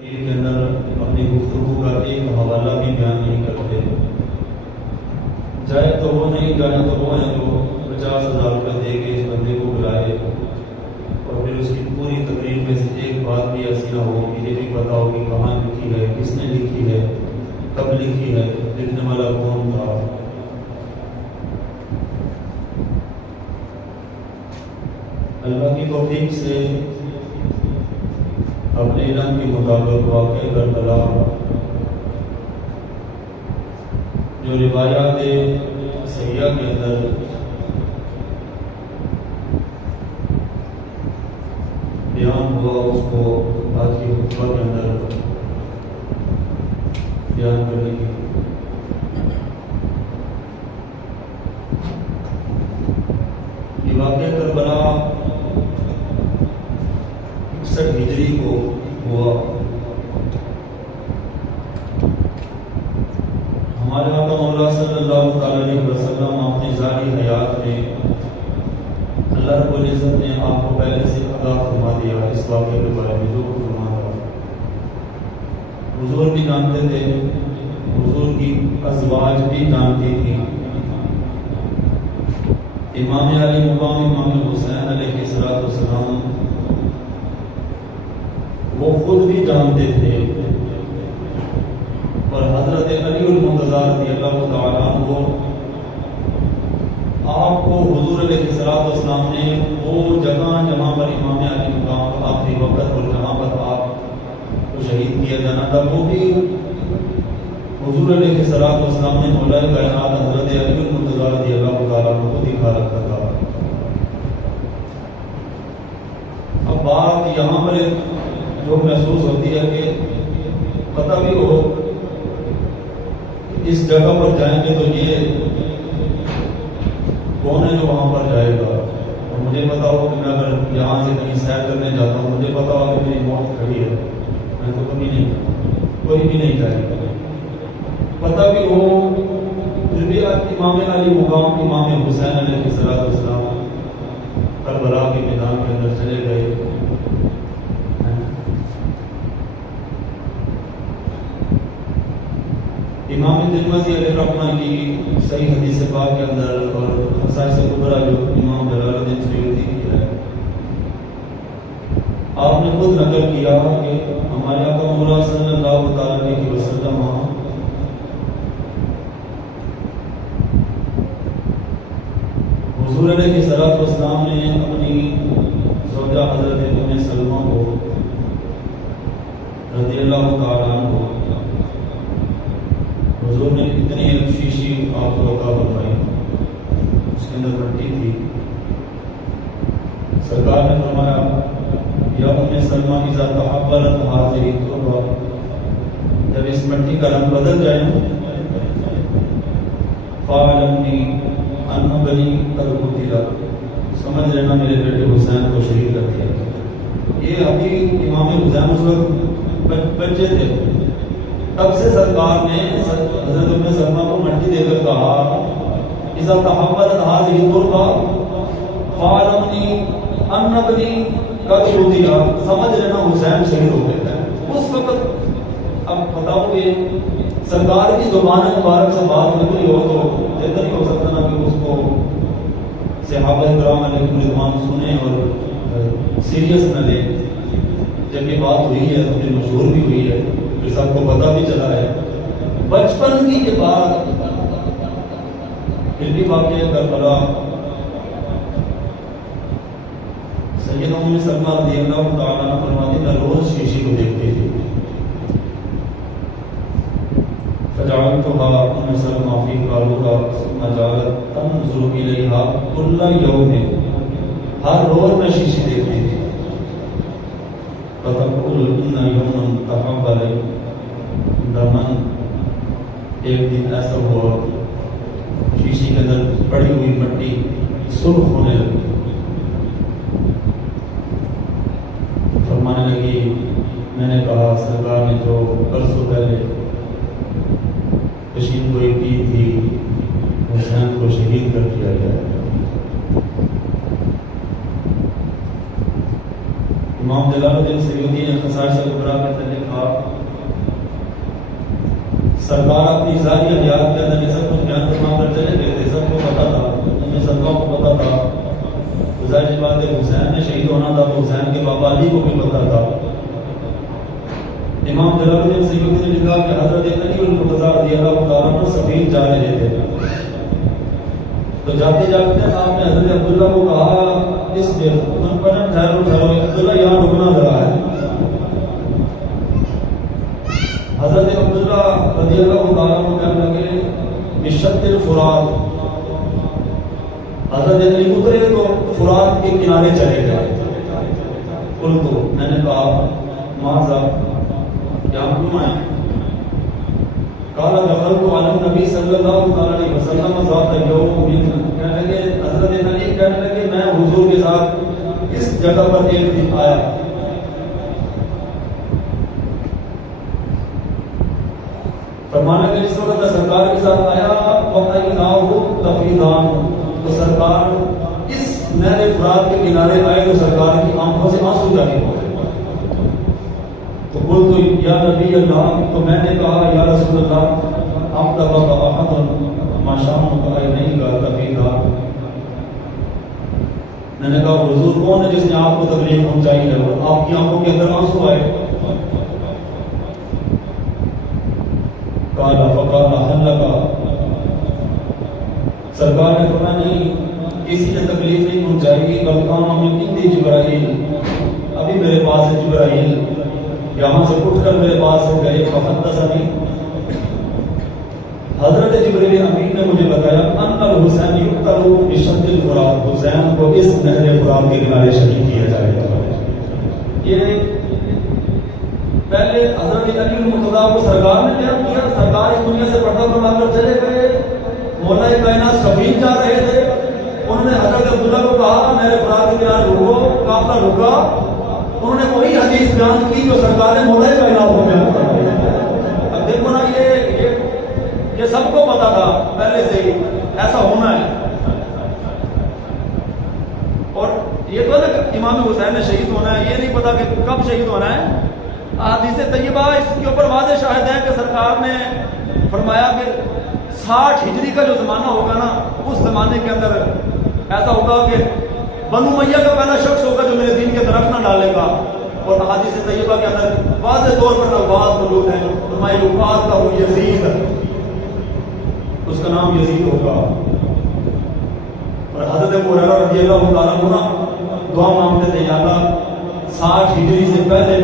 کے اندر اپنی گفتگو کا ایک حوالہ بھی بیان نہیں کرتے، جائے تو وہ نہیں، جائے تو وہ ہیں جو 50,000 روپے دے کے اس بندے کو بلائے اور پھر اس کی پوری تقریر میں سے ایک بات بھی ایسی نہ ہو کہ یہ بھی پتا ہو کہ کہاں لکھی ہے، کس نے لکھی ہے، کب لکھی ہے، لکھنے والا کون تھا۔ اللہ کی توفیق سے اپنے علم کے مطابق واقع کربلا جو روایات صحیحہ کے اندر بیان ہوا اس کو آج کی خطبہ کے اندر بیان کرنے کی یہ واقع کربلا 61 ہجری کو ہوا۔ ہمارے آقا مولا صلی اللہ تعالی علیہ وسلم اپنی ظاہری حیات میں اللہ رب العزت نے آپ کو پہلے سے آگاہ فرما دیا اس واقعے کے بارے میں جو فرما تھا۔ حضور بھی جانتے تھے، حضور کی ازواج بھی جانتی تھی، امام علی مقام امام حسین علیہ السلام وہ خود بھی جانتے تھے، اور حضرت علی المنتظر رضی اللہ تعالیٰ عنہ آپ کو حضور علیہ السلام نے وہ جگہ جہاں پر امام علی مقام کا آخری وقت اور جہاں پر آپ کو شہید کیا جانا تھا وہ بھی حضور علیہ السلام نے مولا کائنات حضرت علی المنتظر رضی اللہ تعالیٰ عنہ کو دکھا رکھا تھا۔ اب بات یہاں پر جو محسوس ہوتی ہے کہ پتہ بھی ہو اس جگہ پر جائیں گے تو یہ کون ہے جو وہاں پر جائے گا، اور مجھے پتا ہو کہ میں اگر یہاں سے کہیں سیر کرنے جاتا ہوں مجھے پتا ہو کہ میری موت کھڑی ہے، میں تو کبھی نہیں، کوئی بھی نہیں جائے گا۔ پتہ بھی ہو پھر بھی امام علی مقام امام حسین علیہ السلام کربلا کے میدان کے اندر چلے گئے۔ امام ترمذی علیہ رحمہ کی صحیح حدیث پاک کے اندر اور خصائص کبریٰ جو امام جلال الدین سیوطی کی ہے، آپ نے خود نقل کیا کہ ہمارے آقا مولا صلی اللہ تعالی علیہ وسلم حضور علیہ السلام نے اپنی زوجہ حضرت ام سلمہ کو رضی اللہ تعالیٰ عنہ حضور نے اتنی ایک شیشی آپ کو عطا فرمائی، اس کے اندر مٹی تھی۔ سرکار نے فرمایا یا ام سلمہ اذا تحولت هذه التربہ، جب اس مٹی کا رنگ بدل جائے فاعلمنی ان ابنی قد قتل، سمجھ لینا میرے بیٹے حسین کو شہید کر دیا۔ یہ ابھی امام حسین اس وقت بچے تھے، تب سے سرکار نے حضرت ام سلمہ کو مٹی دے کر کہا اذا تحولت هذه التربہ فاعلمنی ان ابنی قد قتل، سمجھ لینا حسین شہید ہو گیا ہے۔ اس وقت اب بتاؤ کہ سرکار کی زبان مبارک سے بات نکلی ہو تو بہتر نہیں ہو سکتا نا کہ اس کو صحابہ کرام علیہم رضوان سنیں اور سیریس نہ لیں۔ جب یہ بات ہوئی ہے تو پھر مشہور بھی ہوئی ہے، پھر سب کو پتہ بھی چلا ہے۔ بچپن کی یہ بات پھر بھی واقعہ کربلا سیدہ ام سلمہ رضی اللہ تعالیٰ عنہ فرماتی میں روز شیشی کو دیکھتی تھی۔ فجعلتها ام سلمہ فی قارورہ ثم جعلت تنظر الیہا کل یوم، ہر روز میں شیشی دیکھتی تھی۔ فتقول ان یوم تحول دمن، ایک دن ایسا ہوا شیشی کے اندر پڑی ہوئی مٹی سرخ ہونے لگی، فرمانے لگی میں نے کہا سرکار نے جو برسوں پہلے کشید گوئی کی تھی حسین کو شہید کر دیا گیا ہے۔ امام جلال الدین سیوطی نے خصائص کبریٰ میں لکھا سرکار اپنی ظاہری حیات کے اندر یہ سب کچھ بیان فرما کر چلے گئے تھے، سب کو پتا تھا، انہیں سبوں کو پتا تھا. ظاہر بات ہے حسین نے شہید ہونا تھا تو حسین کے بابا علی کو بھی پتا تھا. امام جلال الدین سیوطی نے لکھا کہ حضرت علی المرتضیٰ رضی اللہ تعالیٰ عنہ سفیر جا رہے تھے، تو جاتے جاتے آپ نے حضرت عبداللہ کو کہا اس دیر ٹھہرو عبداللہ یہاں رکنا ذرا ہے. حضرت عبداللہ رضی اللہ تعالیٰ عنہ کہنے لگے بشط الفرات. حضرت علی اترے تو فرات کے کنارے چلے گئے. قلت میں نے کہا ماذا یہاں کیوں آئے؟ قال دخلت علی النبی صلی اللہ علیہ وسلم ذات یوم. کہنے لگے حضرت علی کہنے لگے میں حضور کے ساتھ اس جگہ پر ایک دن آیا. فرمانے کے جس وقت میں سرکار کے ساتھ آیا تفیدان، تو سرکار اس نہر فرات کے کنارے آئے تو سرکار کی آنکھوں سے آنسو جاری ہو گئے. تو قلت یا نبی اللہ، تو میں نے کہا یا رسول اللہ آپ تبا کا احد ماشام کا نہیں گا تفیدان. میں نے کہا حضور کون ہے جس نے آپ کو تکلیف پہنچائی ہے اور آپ کی آنکھوں کے اندر آنسو آئے؟ قال فقال هل لك، سرکار نے فرمایا نہیں کسی نے تکلیف نہیں پہنچائی، بلکہ ہمیں کتنی جبرائیل، ابھی میرے پاس ہے جبرائیل یہاں سے اٹھ کر میرے پاس سے گئے. فحدثنی، حضرت جبریل امین نے مجھے بتایا ان الحسین یقتل بشط الفرات، حسین کو اس نہر فرات کے کنارے شہید کیا جائے گا. یہ پہلے حضرت علی المرتضیٰ کو سرکار نے بیان کیا، سرکار اس دنیا سے پردہ فرما کر چلے گئے. مولا کائنات شفیع جا رہے تھے، انہوں نے حضرت عبداللہ کو کہا میرے فرات کے کنارے رکو، قافلہ رکا. انہوں نے وہی حدیث بیان کی جو سرکار نے مولا کائنات کو بیان فرمائی. اب دیکھو نا یہ سب کو پتا تھا پہلے سے ہی ایسا ہونا ہے. اور یہ تو امام حسین نے شہید ہونا ہے، یہ نہیں پتا کہ کب شہید ہونا ہے. حدیث طیبہ اس کے اوپر واضح شاہد ہے کہ سرکار نے فرمایا کہ 60 ہجری کا جو زمانہ ہوگا نا، اس زمانے کے اندر ایسا ہوگا کہ بنو امیہ کا پہلا شخص ہوگا جو میرے دین کے طرف نہ ڈالے گا. اور حدیث طیبہ کے اندر واضح طور پر الفاظ موجود ہیں، فرمایا یقال له یزید، اس کا نام یزید ہوگا. اور حضرت ابو ہریرہ رضی اللہ تعالیٰ عنہ دعا مانگتے تھے یا اللہ 60 ہجری سے پہلے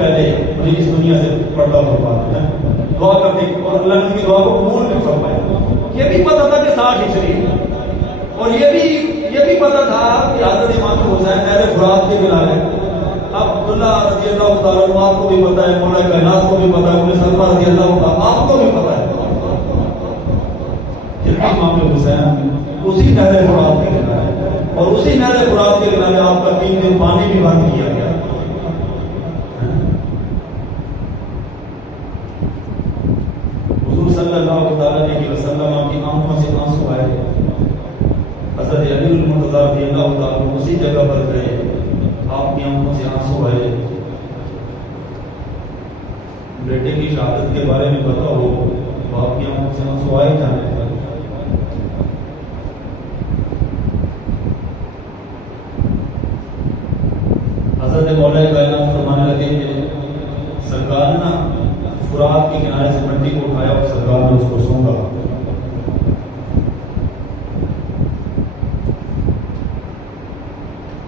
مجھے اس دنیا سے پردہ فرما دے. دعا کرتے اور اللہ نے کی دعا کو قبول بھی فرمایا. یہ بھی پتا تھا کہ 60 ہجری، اور یہ بھی پتا تھا کہ حضرت امام حسین نہر فرات کے کنارے. اب عبداللہ رضی اللہ تعالیٰ عنہ آپ کو بھی پتا ہے، مولا کائنات کو بھی پتا ہے، انہیں سرکار رضی اللہ تعالیٰ آپ کو بھی پتا ہے کہ امام حسین اسی نہر فرات کے کنارے، اور اسی نہر فرات کے کنارے آپ کا 3 دن پانی بھی بند کیا گیا. صلی اللہ علیہ وسلم کی آنکھوں سے آنسو آئے. حضرت علی المرتضیٰ رضی اللہ تعالیٰ اسی جگہ پر گئے، آپ کی آنکھوں سے آنسو آئے. بیٹے کی شہادت کے بارے میں پتا ہو، باپ کی آنکھوں سے آنسو آئے جانے پر. حضرت مولا کائنات فرمانے لگے کہ سرکار نے فرات کے کنارے سے مٹی کو اٹھایا اور سرکار نے اس کو سونگا.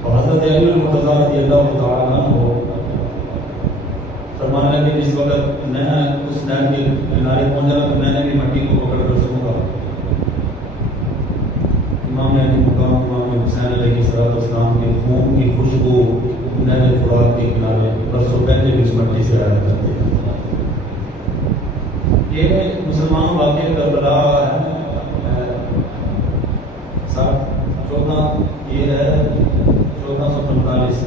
اور حضرت علی المرتضیٰ رضی اللہ تعالیٰ عنہ فرمانے لگے جس وقت میں اس نہر کے کنارے پہنچا تو میں نے بھی مٹی کو پکڑ کر سونگا. امام علی مقام امام حسین علیہ السلام کے خون کی خوشبو نہر فرات کے کنارے برسوں پہلے بھی اس مٹی سے آیا کرتے ہیں. یہ مسلمانوں واقع کربلا ہے 14 یہ ہے 1445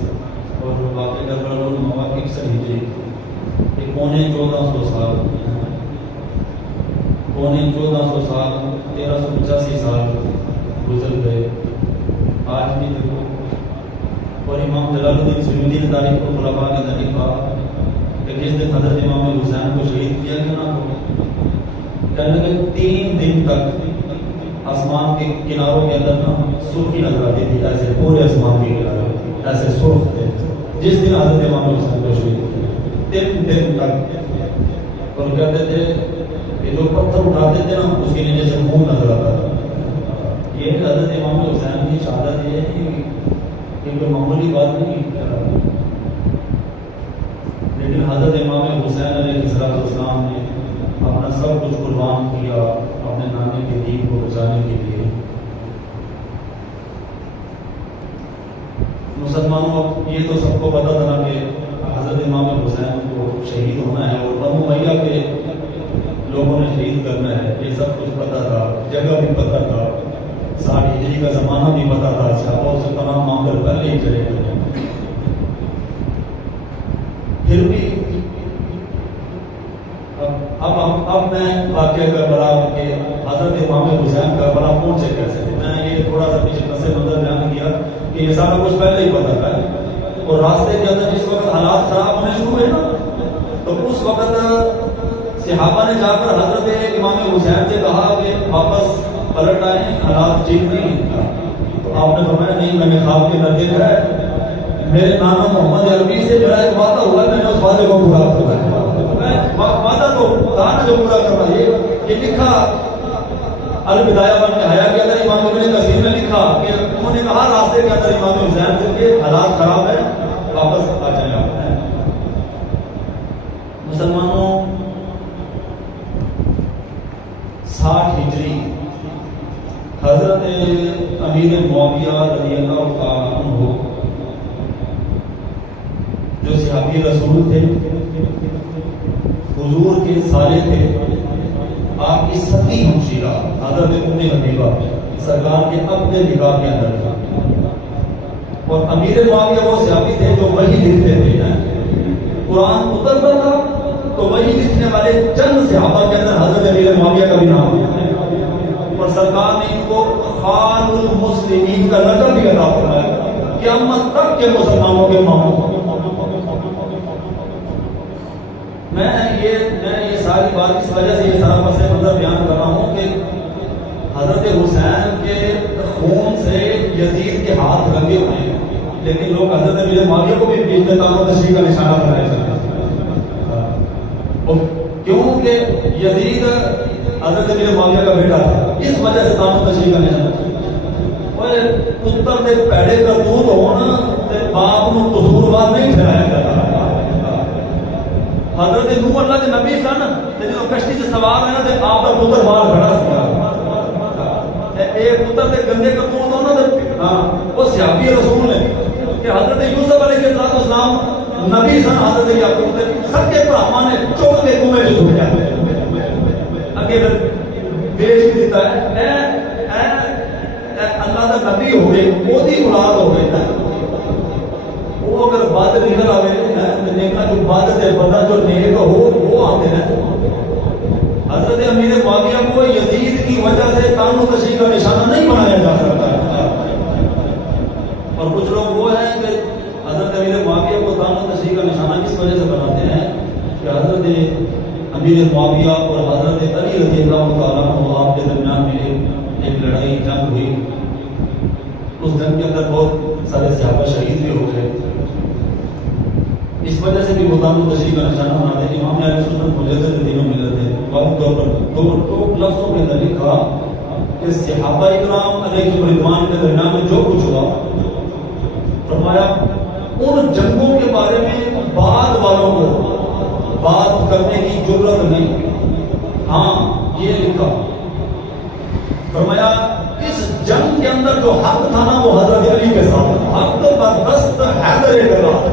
اور واقع کربلا مواقع 61 ہجری. یہ پونے 1400 سال 1385 سال گزر گئے. آج بھی دیکھو. اور امام جلال الدین سیوطی نے تاریخ الخلفاء کے اندر لکھا کہ جس دن حضرت امام حسین کو شہید کیا گیا نا، کہ کہنے لگے 3 دن تک آسمان کے کناروں کے اندر نا سرخی نظر آتی تھی، ایسے پورے آسمان کے کنارے ایسے سرخ تھے جس دن حضرت امام حسین کو شہید ہوئے 3 دن تک. اور کہتے تھے کہ جو پتھر اٹھاتے تھے نا اس کے نیچے سے خون نظر آتا تھا. یہ حضرت امام حسین کی شہادت یہ ہے کہ کوئی معمولی بات نہیں، لیکن حضرت امام حسین علیہ السلام نے اپنا سب کچھ قربان کیا اپنے نانے کے دین کو بچانے کے لیے. مسلمانوں یہ تو سب کو پتا تھا کہ حضرت امام حسین کو شہید ہونا ہے اور بنو امیہ کے لوگوں نے شہید کرنا ہے، یہ سب کچھ پتا تھا، جگہ بھی پتا تھا، 60 ہجری کا زمانہ بھی پتا تھا، صحابہ سے تمام مانگ کر پہلے ہی چلے گئے. پھر بھی اب میں واقعہ کربلا کے حضرت امام حسین کربلا پہنچے کیسے تھے، میں یہ تھوڑا سا پیچھے پس منظر بیان کیا کہ یہ سارا کچھ پہلے ہی پتا تھا. اور راستے کے اندر جس وقت حالات خراب ہونے شروع ہوئے نا تو اس وقت صحابہ نے جا کر حضرت امام حسین سے کہا کہ واپس پلٹ آئے، حالات ٹھیک نہیں. تو آپ نے فرمایا نہیں، میں نے خواب کے اندر دیکھا ہے میرے نانا محمد عربی سے میرا ایک وعدہ ہوا ہے، میں نے اس وعدے کو پورا کرنا ہے. وعدہ تو تھا نا جو پورا کرنا. یہ لکھا البدایہ بن کے حیا کے اندر امام ابن کثیر نے لکھا کہ انہوں نے کہا راستے کے اندر امام حسین سے کہ حالات خراب ہے واپس آ جائیں آپ. مسلمانوں 60 ہجری حضرت امیر معاویہ رضی اللہ تعالیٰ عنہ جو صحابی رسول تھے، حضور کے سالے تھے، آپ کی ستی ہمشیرہ حضرت ام حبیبہ سرکار کے اپنے نکاح کے اندر تھا. اور امیر معاویہ وہ صحابی تھے جو وحی لکھتے تھے، قرآن اترتا تھا تو وحی لکھنے والے چند صحابہ کے اندر حضرت امیر معاویہ کا بھی نام ہے. اور سرکار نے ان کو خان المسلمین کا لقب بھی عطا فرمایا، قیامت تک کے مسلمانوں کے ماموں. میں یہ ساری بات اس وجہ سے یہ سارا پس منظر بیان کر رہا ہوں کہ حضرت حسین کے خون سے یزید کے ہاتھ رنگے ہوئے ہیں، لیکن لوگ حضرت امیر معاویہ کو بھی بیچ میں تان و تشریح کا نشانہ بنائے جاتے ہیں. کیونکہ یزید حضرت امیر معاویہ کا بیٹا تھا، اس وجہ سے تان و تشریح کا نشانہ. پتر دے پیڑے کرتوت ہونا باپ نو قصوروار نہیں ٹھہرایا جاتا. حضرت نوح اللہ کے نبی سن تے جدوں کشتی سے سوار ہوئے نا تے آپ دا پتر باہر کھڑا سی. اے پتر دے گندے کرتوت ہونا تے ہاں وہ صحابی رسول نے کہ حضرت یوسف علیہ السلام نبی سن، حضرت یعقوب تے سب کے بھراواں نے چوک کے کنویں وچ سٹ جاتے اگے بیچ دیتا ہے. اللہ دا نبی ہوئے اودی اولاد ہوئے نا وہ اگر بد نکل آئے دیکھا جو بد ہے بندہ جو نیک ہو وہ آتے ہیں. حضرت امیر معاویہ کو یزید کی وجہ سے تان و تشریح کا نشانہ نہیں بنایا جا سکتا. اور کچھ لوگ وہ ہیں کہ حضرت امیر معاویہ کو تان و تشریح کا نشانہ اس وجہ سے بناتے ہیں کہ حضرت امیر معاویہ اور حضرت علی رضی اللہ تعالیٰ عنہ آپ کے درمیان میں ایک لڑائی جنگ ہوئی. اس جنگ کے اندر بہت سارے صحابہ شہید بھی ہو گئے. اس وجہ سے بھی بہتان و تشریح کا نشانہ بناتے ہیں. امام علیہ السلام مجدد دین و ملت ہے. واضح طور پر دو لفظوں کے اندر لکھا کہ صحابہ اکرام علیہ رضوان کے درمیان میں جو کچھ ہوا، فرمایا ان جنگوں کے بارے میں بعد والوں کو بات کرنے کی ضرورت نہیں. ہاں یہ لکھا، فرمایا اس جنگ کے اندر جو حق تھا نا وہ حضرت علی کے ساتھ تھا. حق بردست حیدر کرار،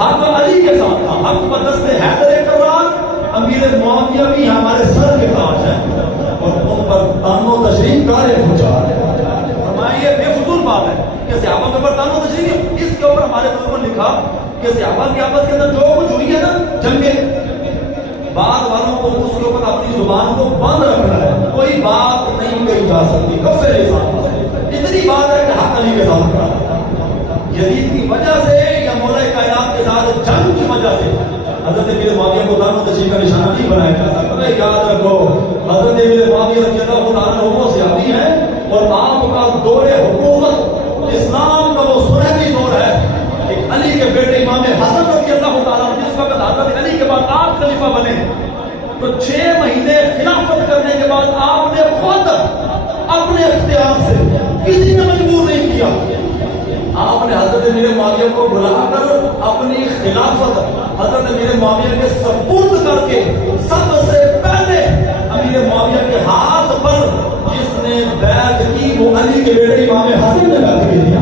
حق علی کے ساتھ تھا. حق بردست حیدر کرار. امیر معاویہ بھی ہمارے سر کے تاج ہیں اور ان پر تان و تشریح کا پہنچا ہے. فرمایا یہ بے فضول بات ہے کہ صحابہ کے اوپر تان و تشریح. اس کے اوپر ہمارے بزرگوں نے لکھا کہ صحابہ کی آپس کے اندر جو کچھ ہوئی ہے نا جنگیں، بعد والوں کو اس کے اوپر اپنی زبان کو بند رکھنا ہے. کوئی بات نہیں کہی جا سکتی کفر لسان. اتنی بات ہے کہ حق علی کے ساتھ کھڑا ہے. یزید کی وجہ سے یا مولا کائنات کے ساتھ جنگ کی وجہ سے حضرت امیر معاویہ کو تان و تشریح کا نشانہ نہیں بنایا جا سکتا. یاد رکھو حضرت امیر معاویہ رضی اللہ عنہ وہ صحابی ہیں اور آپ کا دور حکومت اسلام کا وہ سنہری دور ہے کہ علی کے بیٹے امام حسن رضی اللہ تعالیٰ جس وقت حضرت علی کے بعد آپ خلیفہ بنے تو 6 مہینے خلافت کرنے کے بعد آپ نے خود اپنے اختیار سے کسی نے مجبور نہیں کیا آپ نے حضرت امیر معاویہ کو بلا کر اپنی خلافت حضرت امیر معاویہ کے سپرد کر کے سب سے پہلے امیر معاویہ کے ہاتھ پر جس نے بیعت کی وہ علی کے بیٹے امام حسن نے بیعت کی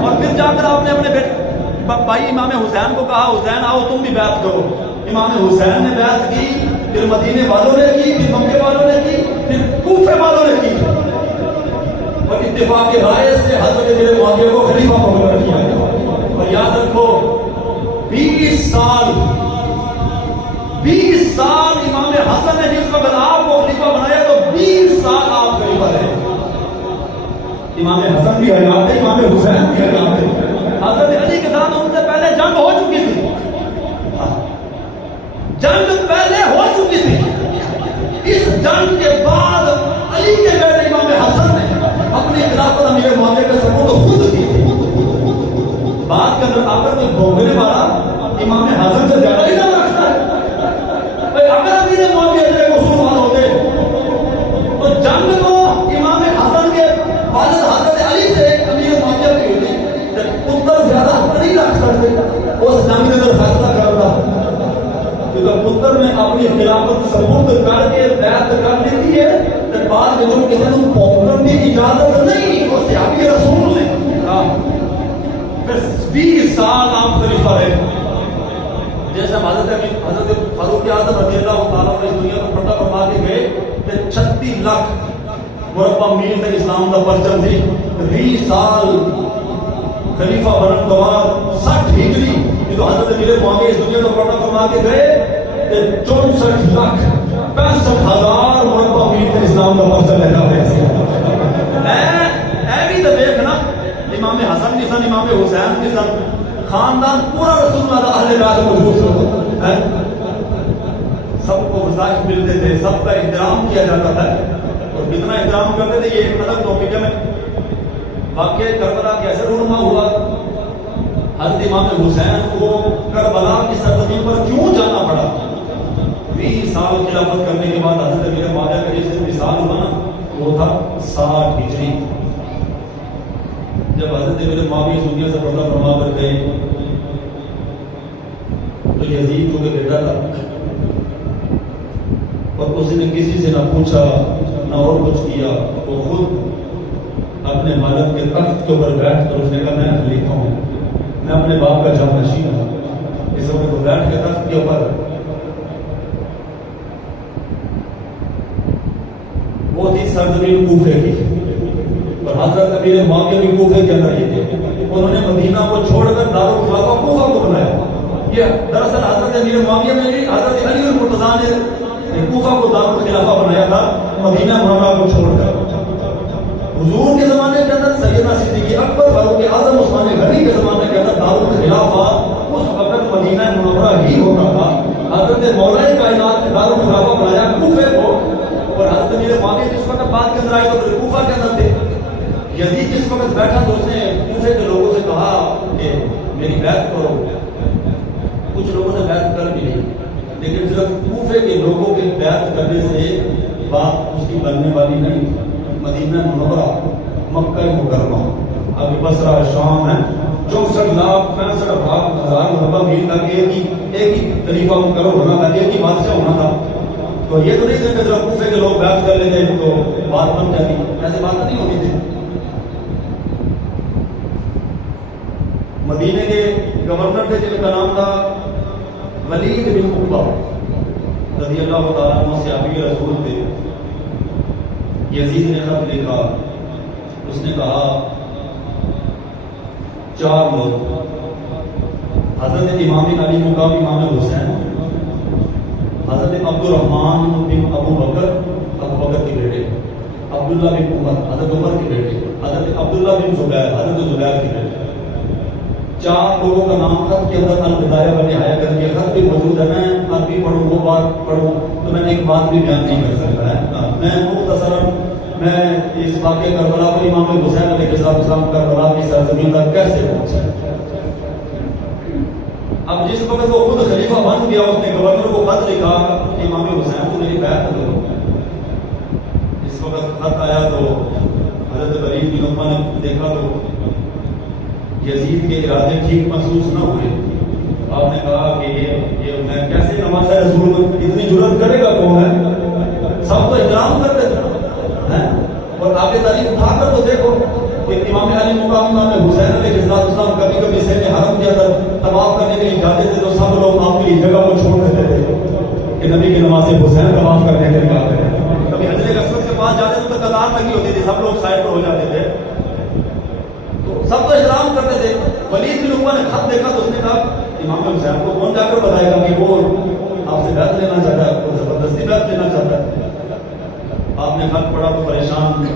اور پھر جا کر آپ نے اپنے بھائی امام حسین کو کہا حسین آؤ تم بھی بیعت کرو امام حسین نے بیعت کی پھر مدینے والوں نے کی پھر مکے والوں نے کی پھر کوفے والوں نے کی اور اتفاق رائے سے حضرت امیر معاویہ کو خلیفہ مقرر کیا گیا اور یاد رکھو 20 سال امام حسن نے جس وقت آپ کو خلیفہ بنایا تو 20 سال آپ خلیفہ رہے امام حسن بھی حیات ہے امام حسین بھی حیات ہے حضرت علی کے ساتھ ان سے پہلے جنگ ہو چکی تھی جنگ پہلے ہو چکی تھی اس جنگ کے بعد علی کے بیٹے امام حسن نے اپنی خلافت امیر معاویہ کے سپرد خود کی تھی بات کے اندر آ کر کوئی بھونکنے والا امام حسن سے زیادہ ہی نہ رکھتا ہے اگر امیر معاویہ اتنے قصوروار ہوتے تو جنگ کو امام حسن کے والد حضرت علی سے امیر معاویہ کی ہوتی پتر زیادہ حق نہیں رکھ سکتے اس جنگ کے اندر فیصلہ کرتا کیونکہ پتر نے اپنی خلافت سپرد کر کے بیعت کر لیتی ہے تو بعد میں جو کسی نے پونکن کی اجازت نہیں وہ صحابی رسول نے پھر 20 سال آپ خلیفہ رہے جیسے حضرت فاروق اعظم رضی اللہ تعالیٰ عنہ اس دنیا کو پردہ فرما کے گئے کہ 36 لاکھ مربع میل تک اسلام کا پرچم تھی 20 سال خلیفہ بنن کے بعد 60 ہجری جو حضرت امیر معاویہ اس دنیا کو پردہ فرما کے گئے کہ 64 لاکھ 65,000 مربع میل تک اسلام کا پرچم لگا ہوا ہے بھی تو دیکھنا امام حسن کی سن امام حسین کی سن خاندان پورا رسول اللہ اہل بیت موجود ہے سب کو وظائف ملتے تھے سب کا احترام کیا جاتا تھا اور کتنا احترام کرتے تھے یہ ایک الگ ٹاپک ہے میں واقعہ کربلا کیسے رونما ہوا حضرت امام حسین کو کربلا کی سرزمین پر کیوں جانا پڑا 20 سال خلافت کرنے کے بعد حضرت امیر معاویہ کا جس دن وصال ہوا نا وہ تھا 60 ہجری جب حضرت امیر معاویہ اس دنیا سے پردہ فرما کر گئے تو یزید جو کہ بیٹا تھا اور اس نے کسی سے نہ پوچھا نہ اور کچھ کیا وہ خود اپنے والد کے تخت کے اوپر بیٹھ کر اس نے کہا میں خلیفہ ہوں میں اپنے باپ کا جانشین ہوں اس وقت وہ بیٹھ کے تخت کے اوپر وہ تھی سرزمین کوفے کی اور حضرت امیر معاویہ بھی کوفے کے اندر ہی تھے انہوں نے مدینہ کو چھوڑ کر دارالخلافہ کوفہ کو بنایا یہ دراصل حضرت امیر معاویہ نے بھی حضرت علی المرتضیٰ نے کوفہ کو دارالخلافہ بنایا تھا مدینہ منورہ کو چھوڑ کر حضور کے زمانے کے اندر سیدنا صدیق اکبر فاروق اعظم عثمان غنی کے زمانے کے اندر دارالخلافہ اس وقت مدینہ منورہ ہی ہوتا تھا حضرت مولا کائنات نے دارالخلافہ بنایا کوفے کو اور حضرت امیر معاویہ جس وقت بات کے اندر آئے تو کوفہ کے اندر تھے یزید جس وقت بیٹھا تو اس نے کوفے کے لوگوں سے کہا کہ میری بیعت کرو کچھ لوگوں نے بیعت کر بھی نہیں لیکن صرف کوفے کے لوگوں کے بیعت کرنے سے بات اس کی بننے والی نہیں مدینہ منورہ مکہ مکرمہ ابھی بصرہ شام ہے 64 لاکھ 65,000 مربع میل تک ایک ہی خلیفہ مقرر ہونا تھا ایک ہی بادشاہ ہونا تھا تو یہ تو نہیں تھا کہ صرف کوفے کے لوگ بیعت کر لیتے تو بات بن جاتی ایسی بات نہیں ہوتی تھی مدینے کے گورنر تھے جن کا نام تھا ولید بن عقبہ رضی اللہ تعالیٰ عنہ صحابی رسول تھے یزید نے خط لکھا اس نے کہا 4 لوگ حضرت امام علی مقام امام حسین حضرت عبد الرحمن بن ابو بکر کے بیٹے عبداللہ بن عمر حضرت عمر کے بیٹے حضرت عبداللہ بن زبیر حضرت زبیر کے بیٹے 4 لوگوں کا نام خط کے اندر البدایہ و نہایہ کر کے خط بھی موجود ہے میں عربی پڑھوں وہ بات پڑھوں تو میں ایک بات بھی بیان نہیں کر سکتا ہے. میں مختصراً میں اس واقعے کربلا پر امام حسین علیہ السلام کربلا کی سرزمین تک کیسے پہنچے. اب جس وقت وہ خود خلیفہ بن گیا اس نے گورنر کو خط لکھا کہ امام حسین کو میری بیعت کرو. اس وقت خط آیا تو حضرت ولید بن عتبہ نے دیکھا تو یزید کے ارادے ٹھیک محسوس نہ ہوئے. آپ نے کہا کہ یہ میں کیسے نماز رسول کو اتنی جرأت کرے گا کون ہے؟ سب تو احترام کرتے تھے اور آگے تاریخ اٹھا کر تو دیکھو کہ امام علی مقام امام حسین علیہ السلام کبھی کبھی سے حرم کے اندر طواف کرنے کے لیے جاتے تھے تو سب لوگ اپنی جگہ کو چھوڑ دیتے تھے کہ نبی کی نماز حسین طواف کرنے کے لیے آتے ہیں. کبھی حجر اسود کے پاس جاتے تھے تو قطار لگی ہوتی تھی, سب لوگ سائڈ پر ہو جاتے تھے تو سب تو احترام کرتے تھے. ولید بن عتبہ نے خط دیکھا تو اس نے کہا امام حسین کو کون جا کر بتائے گا کہ وہ آپ سے بیعت لینا چاہتا ہے, وہ زبردستی بیعت لینا چاہتا ہے. آپ نے خط پڑھا تو پریشان.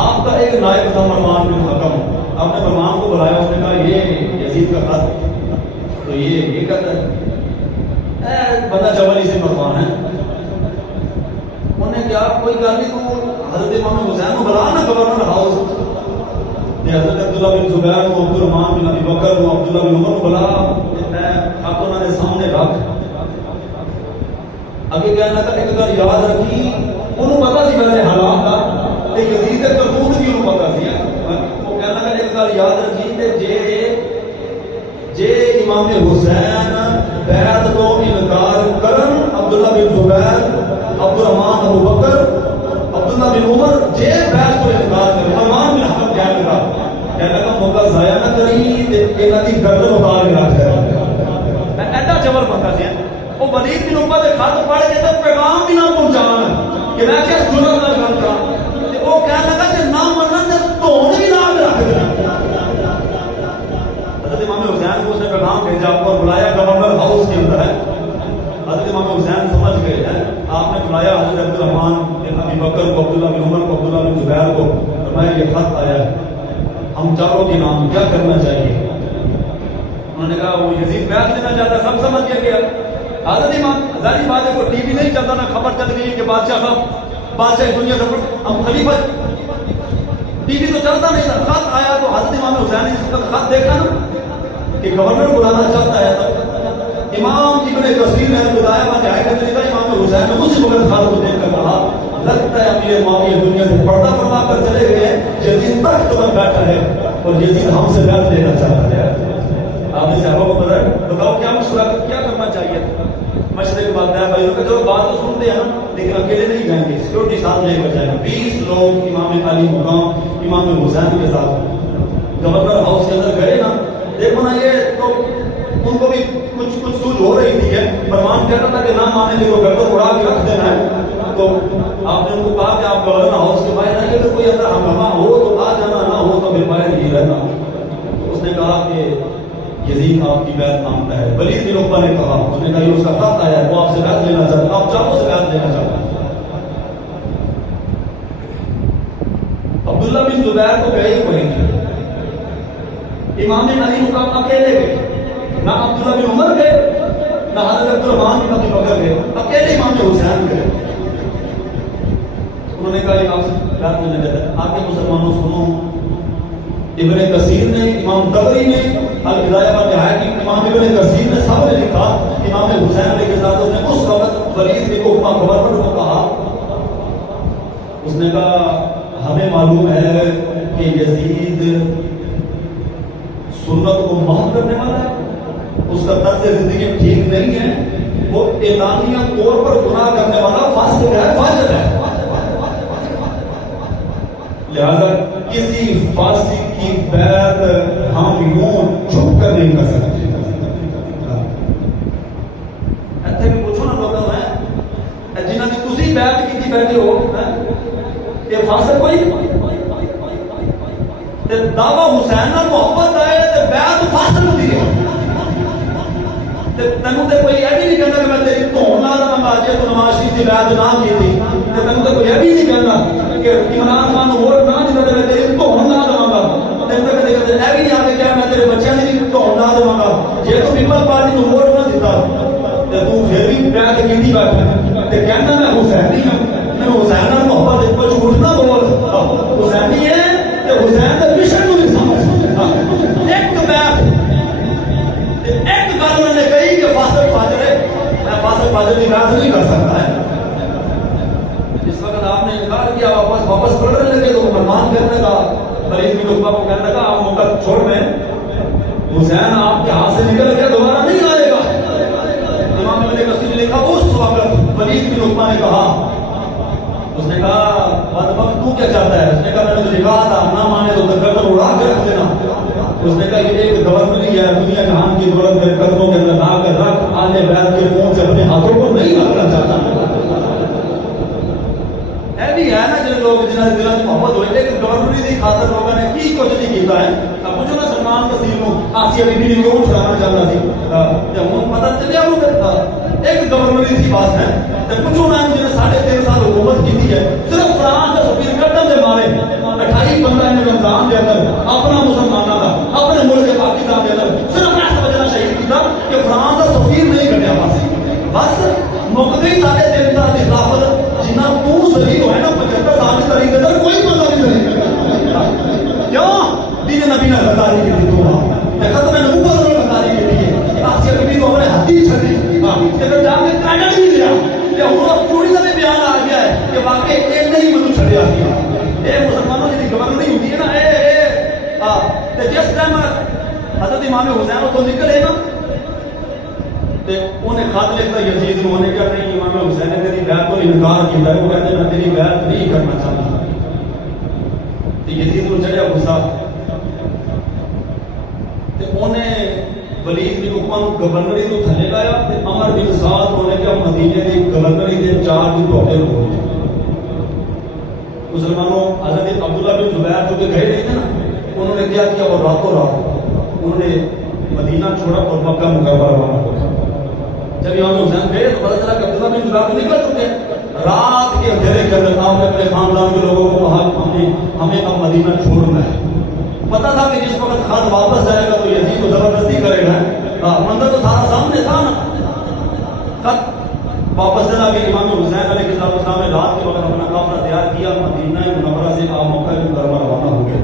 آپ کا ایک نائب تھا مروان بن حکم, آپ نے مروان کو بلایا, اس نے کہا یہ یزید کا خط تو یہ کہتا ہے بندہ چولی سے مروان ہے. انہوں نے کہا کوئی گل نہیں تو حضرت امام حسین کو بلا نا گورنر ہاؤس. حضرت عبداللہ بن زبیر کو, عبد الرحمان بن ابی بکر کو, عبداللہ بن عمر کو بلا, خط انہوں نے سامنے رکھ. اگے کہنا تھا ایک گل یاد رکھی, انہوں پتا سی ویسے حالات کا یزید کے کرتوت بھی انہوں پتا سی. وہ کہنا کہ ایک گل یاد رکھی کہ جے امام حسین بیعت تو انکار کرن, عبداللہ بن زبیر, عبد الرحمان ابو بکر, عبداللہ بن عمر جے بیعت تو انکار کرن, مروان بن حکم کہنے لگا موقع ضائع نہ کریں تے انہاں دی گردن اتار کے رکھ دے. میں ایڈا جبر بندہ سی. وہ ولید بن عتبہ دے خط پڑھ کے تو پیغام بھی نہ پہنچان کہ میں کس جرأت نال گل کراں تے او کہنے لگا کہ نہ منن تے دھون بھی نال رکھ دے. حضرت امام حسین کو اس نے پیغام بھیجا اور بلایا گورنر ہاؤس کے اندر ہے. حضرت امام حسین سمجھ گئے ہیں, آپ نے بلایا حضرت عبد الرحمان بن ابی بکر کو, عبداللہ بن عمر کو, عبداللہ بن زبیر کو, فرمایا یہ خط آیا ہے, ہم چاروں کے نام کیا کرنا چاہیے. انہوں نے کہا وہ یزید بیعت لینا چاہتا ہے. سب سمجھ گیا. حضرت امام ظاہری بات ہے, کوئی ٹی وی نہیں چلتا, نہ خبر چل گئی کہ بادشاہ صاحب بادشاہ دنیا سے ہم خلیفہ, ٹی وی تو چلتا نہیں تھا. خط آیا تو حضرت امام حسین نے اس وقت خط دیکھا نا کہ گورنر بلانا چاہتا ہے, تو امام ابن کثیر نے بتایا میں جائے کرنے لگا. امام حسین نے اسی وقت خط کو دیکھ کر کہا لگتا ہے امیر معاویہ دنیا سے پردہ فرما کر چلے گئے, یزید تخت پر بیٹھا ہے اور یزید ہم سے بیعت لینا چاہتا ہے. آپ نے صحابہ کو بتاؤ کیا مشورہ, کیا کرنا چاہیے. مشورے کے بعد میں بھائی کہ چلو بات تو سنتے ہیں نا, لیکن اکیلے نہیں جائیں گے, سیکورٹی ساتھ لے کر جائیں گے. 20 لوگ امام علی مقام امام حسین کے ساتھ گورنر ہاؤس کے اندر گئے نا. دیکھو نا یہ تو ان کو بھی کچھ سوچ ہو رہی تھی کہ فرمان کہتا تھا کہ نہ مانے کو گردن اڑا کے رکھ دینا ہے. تو آپ نے ان کو کہا کہ آپ گورنر ہاؤس کے باہر آئیے, اگر کوئی اندر ہنگامہ ہو تو آ جانا, نہ ہو تو پھر باہر ہی رہنا. تو اس نے کہا کہ یزید آپ کی بیعت مانگتا ہے. ولید بن عتبہ نے کہا, اس نے کہا یہ اس کا خط آیا ہے, وہ آپ سے بیعت لینا چاہتا ہے, آپ چاروں سے بیعت لینا چاہتا ہے. عبداللہ بن زبیر کو گئے ہوئے ہیں, امام علی مقام اکیلے گئے, نہ عبداللہ بن عمر گئے, نہ حضرت عبد الرحمان بن ابی بکر گئے, اکیلے امام حسین گئے. انہوں نے کہا یہ آپ سے بیعت لینا چاہتا ہے. آگے مسلمانوں سنو, ابن کثیر نے, امام طبری نے البدایہ و النہایہ کی, امام ابن کثیر نے سب نے لکھا امام حسین علیہ السلام نے اس وقت ولید بن عتبہ گورنر کو کہا, اس نے کہا ہمیں معلوم ہے کہ یزید سنت کو محو کرنے والا ہے, اس کا طرز زندگی ٹھیک نہیں ہے, وہ اعلانیہ طور پر گناہ کرنے والا فاسق ہے, فاجر ہے. لہذا کسی فاسق کی بیعت ہم یوں چھپ کر نہیں کر سکتے. ایسے بھی پوچھو نا لوگوں میں جنہوں نے تسی بیعت کی تھی بیٹھے ہو, یہ فاسق کوئی دعویٰ حسین نال محبت آئے تے بیعت فاسق دی ہے. تینوں تے کوئی یہ بھی نہیں کہنا کہ میں تیری دھون نال منگا جے تو نواز شریف کی بیعت نہ کی تھی, تینوں تے کوئی یہ بھی نہیں کہنا کہ عمران خان ووٹ نہ دیتا تے میں تیری دھون نہ دواں گا. تینوں تے کدے کدے یہ بھی نہیں آتے کہ میں تیرے بچیاں دی دھون نہ دواں گا. جے تو پیپل پارٹی نوں ووٹ نہ دیتا تے تو پھر بھی بیعت کی بات ہے کہنا میں حسینی ہوں میں حسین محبت کو جھوٹ نہ بول حسینی ہے کہ حسین کا مشن کو نہیں سمجھ ایک بات ایک گل انہوں نے کہی کہ فاصل فاجر ہے میں فاصل فاجر کی بات نہیں کر سکتا ہے اس وقت آپ نے انکار کیا واپس پڑھنے لگے تو فرمان کرنے کا ولید بن عقبہ کو کہنے لگا آپ موقع چھوڑ میں حسین آپ کے ہاتھ سے نکل کے دوبارہ نہیں آئے گا امام ابن کثیر نے لکھا اس وقت ولید بن عقبہ نے کہا اس نے کہا بدبخت تو کیا چاہتا ہے اس نے کہا میں نے تو کہا تھا نہ مانے تو گردن اڑا کے رکھ دینا اس نے کہا یہ ایک گورنری ہے دنیا جہان کی دولت میرے قدموں کے اندر لا کر رکھ آل بیت کے خون سے اپنے ہاتھوں کو نہیں رکھنا چاہتا بھی ہے نا جن لوگ جنہوں نے دلوں محبت ہوئی ایک گورنری کی خاطر لوگوں نے کی کچھ نہیں کیتا ہے اب مجھے نا سلمان تسلیم کو آسیہ بی بی نے کیوں چھڑانا چاہتا سی جب وہ پتہ چلیا وہ پھر ایک گورنری سی بات ہے تے پوچھو نا جن 3.5 سال حکومت کی ہے صرف فرانس کا سفیر کٹن دے مارے 28-15 رمضان کے اندر اپنا مسلمانوں کا اپنے ملک پاکستان کے اندر صرف اس وجہ شہید کیتا کہ فرانس کا سفیر نہیں کٹیا بس مقدی 3.5 سال کی خلافت جنہ تو ذلیل ہوئے نا 75 سال کی تاریخ اندر کوئی بندہ نہیں ذلیل کرتا کیوں دین نبی نے غداری کی تھی تو ختم نبوت نے غداری کی تھی آسیہ بی بی کو اپنے ہاتھی چھڑی کہ پھر جا کے کینیڈا نہیں دیا کہ ہوں چوڑی کا بھی بیان آ گیا ہے کہ واقعی ایک نہیں مجھے چھڑیا گیا یہ مسلمانوں کی گورنری ہوتی ہے نا جس ٹائم حضرت امام حسین تو نکلے نا انہیں خط لکھتا یزید نے کیا نہیں امام حسین نے تیری بیعت کو انکار کیا وہ کہتے میں تیری بیعت نہیں کرنا چاہتا یزید کو چڑھیا غصہ انہیں ولید بن عقبہ گورنری تو تھلے لایا عمر بن سعد ہونے کیا مدینے کی گورنری کے 4 دن ہوتے ہو مسلمانوں حضرت عبداللہ بن زبیر جو کہ گئے نہیں تھے نا انہوں نے کیا کیا اور راتوں رات انہوں نے مدینہ چھوڑا اور مکہ مکرمہ روانہ ہو گیا جب امام حسین گئے تو پتہ چلا کہ عبداللہ بن زبیر نکل چکے رات کے اندھیرے کے اندر آپ نے اپنے خاندان کے لوگوں کو کہا ہمیں اب مدینہ چھوڑنا ہے پتا تھا کہ جس وقت خط واپس جائے گا تو یزید کو زبردستی کرے گا منظر تو سارا سامنے تھا نا خط واپس چلا کہ امام حسین علیہ السلام نے رات کے وقت اپنا قافلہ تیار کیا مدینہ منورہ سے آپ مکہ مکرمہ روانہ ہو گئے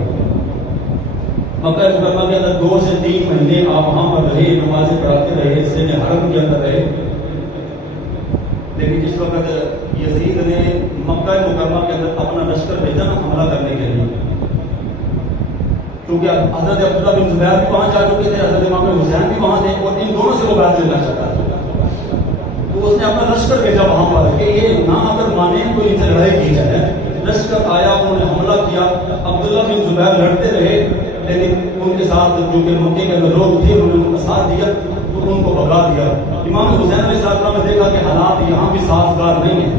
مکہ مکرمہ کے اندر 2 سے 3 مہینے آپ وہاں پر رہے نمازیں پڑھاتے رہے سین حرم کے اندر رہے لیکن جس وقت یزید نے مکہ مکرمہ کے اندر اپنا لشکر بھیجا نا حملہ کرنے کے لیے کیونکہ حضرت عبداللہ بن زبیر بھی وہاں جا چکے تھے حضرت امام حسین بھی وہاں تھے اور ان دونوں سے وہ بیعت لینا چاہتا تھا تو اس نے اپنا لشکر بھیجا وہاں پر کہ یہ نہ اگر مانے تو ان سے لڑائی کی جائے لشکر آیا انہوں نے حملہ کیا عبداللہ بن زبیر لڑتے رہے لیکن ان کے ساتھ جو کہ مکے کے اندر لوگ تھے انہوں نے ان کا ساتھ دیا تو ان کو بھگا دیا امام حسین علیہ السلام نے دیکھا کہ حالات یہاں بھی سازگار نہیں ہیں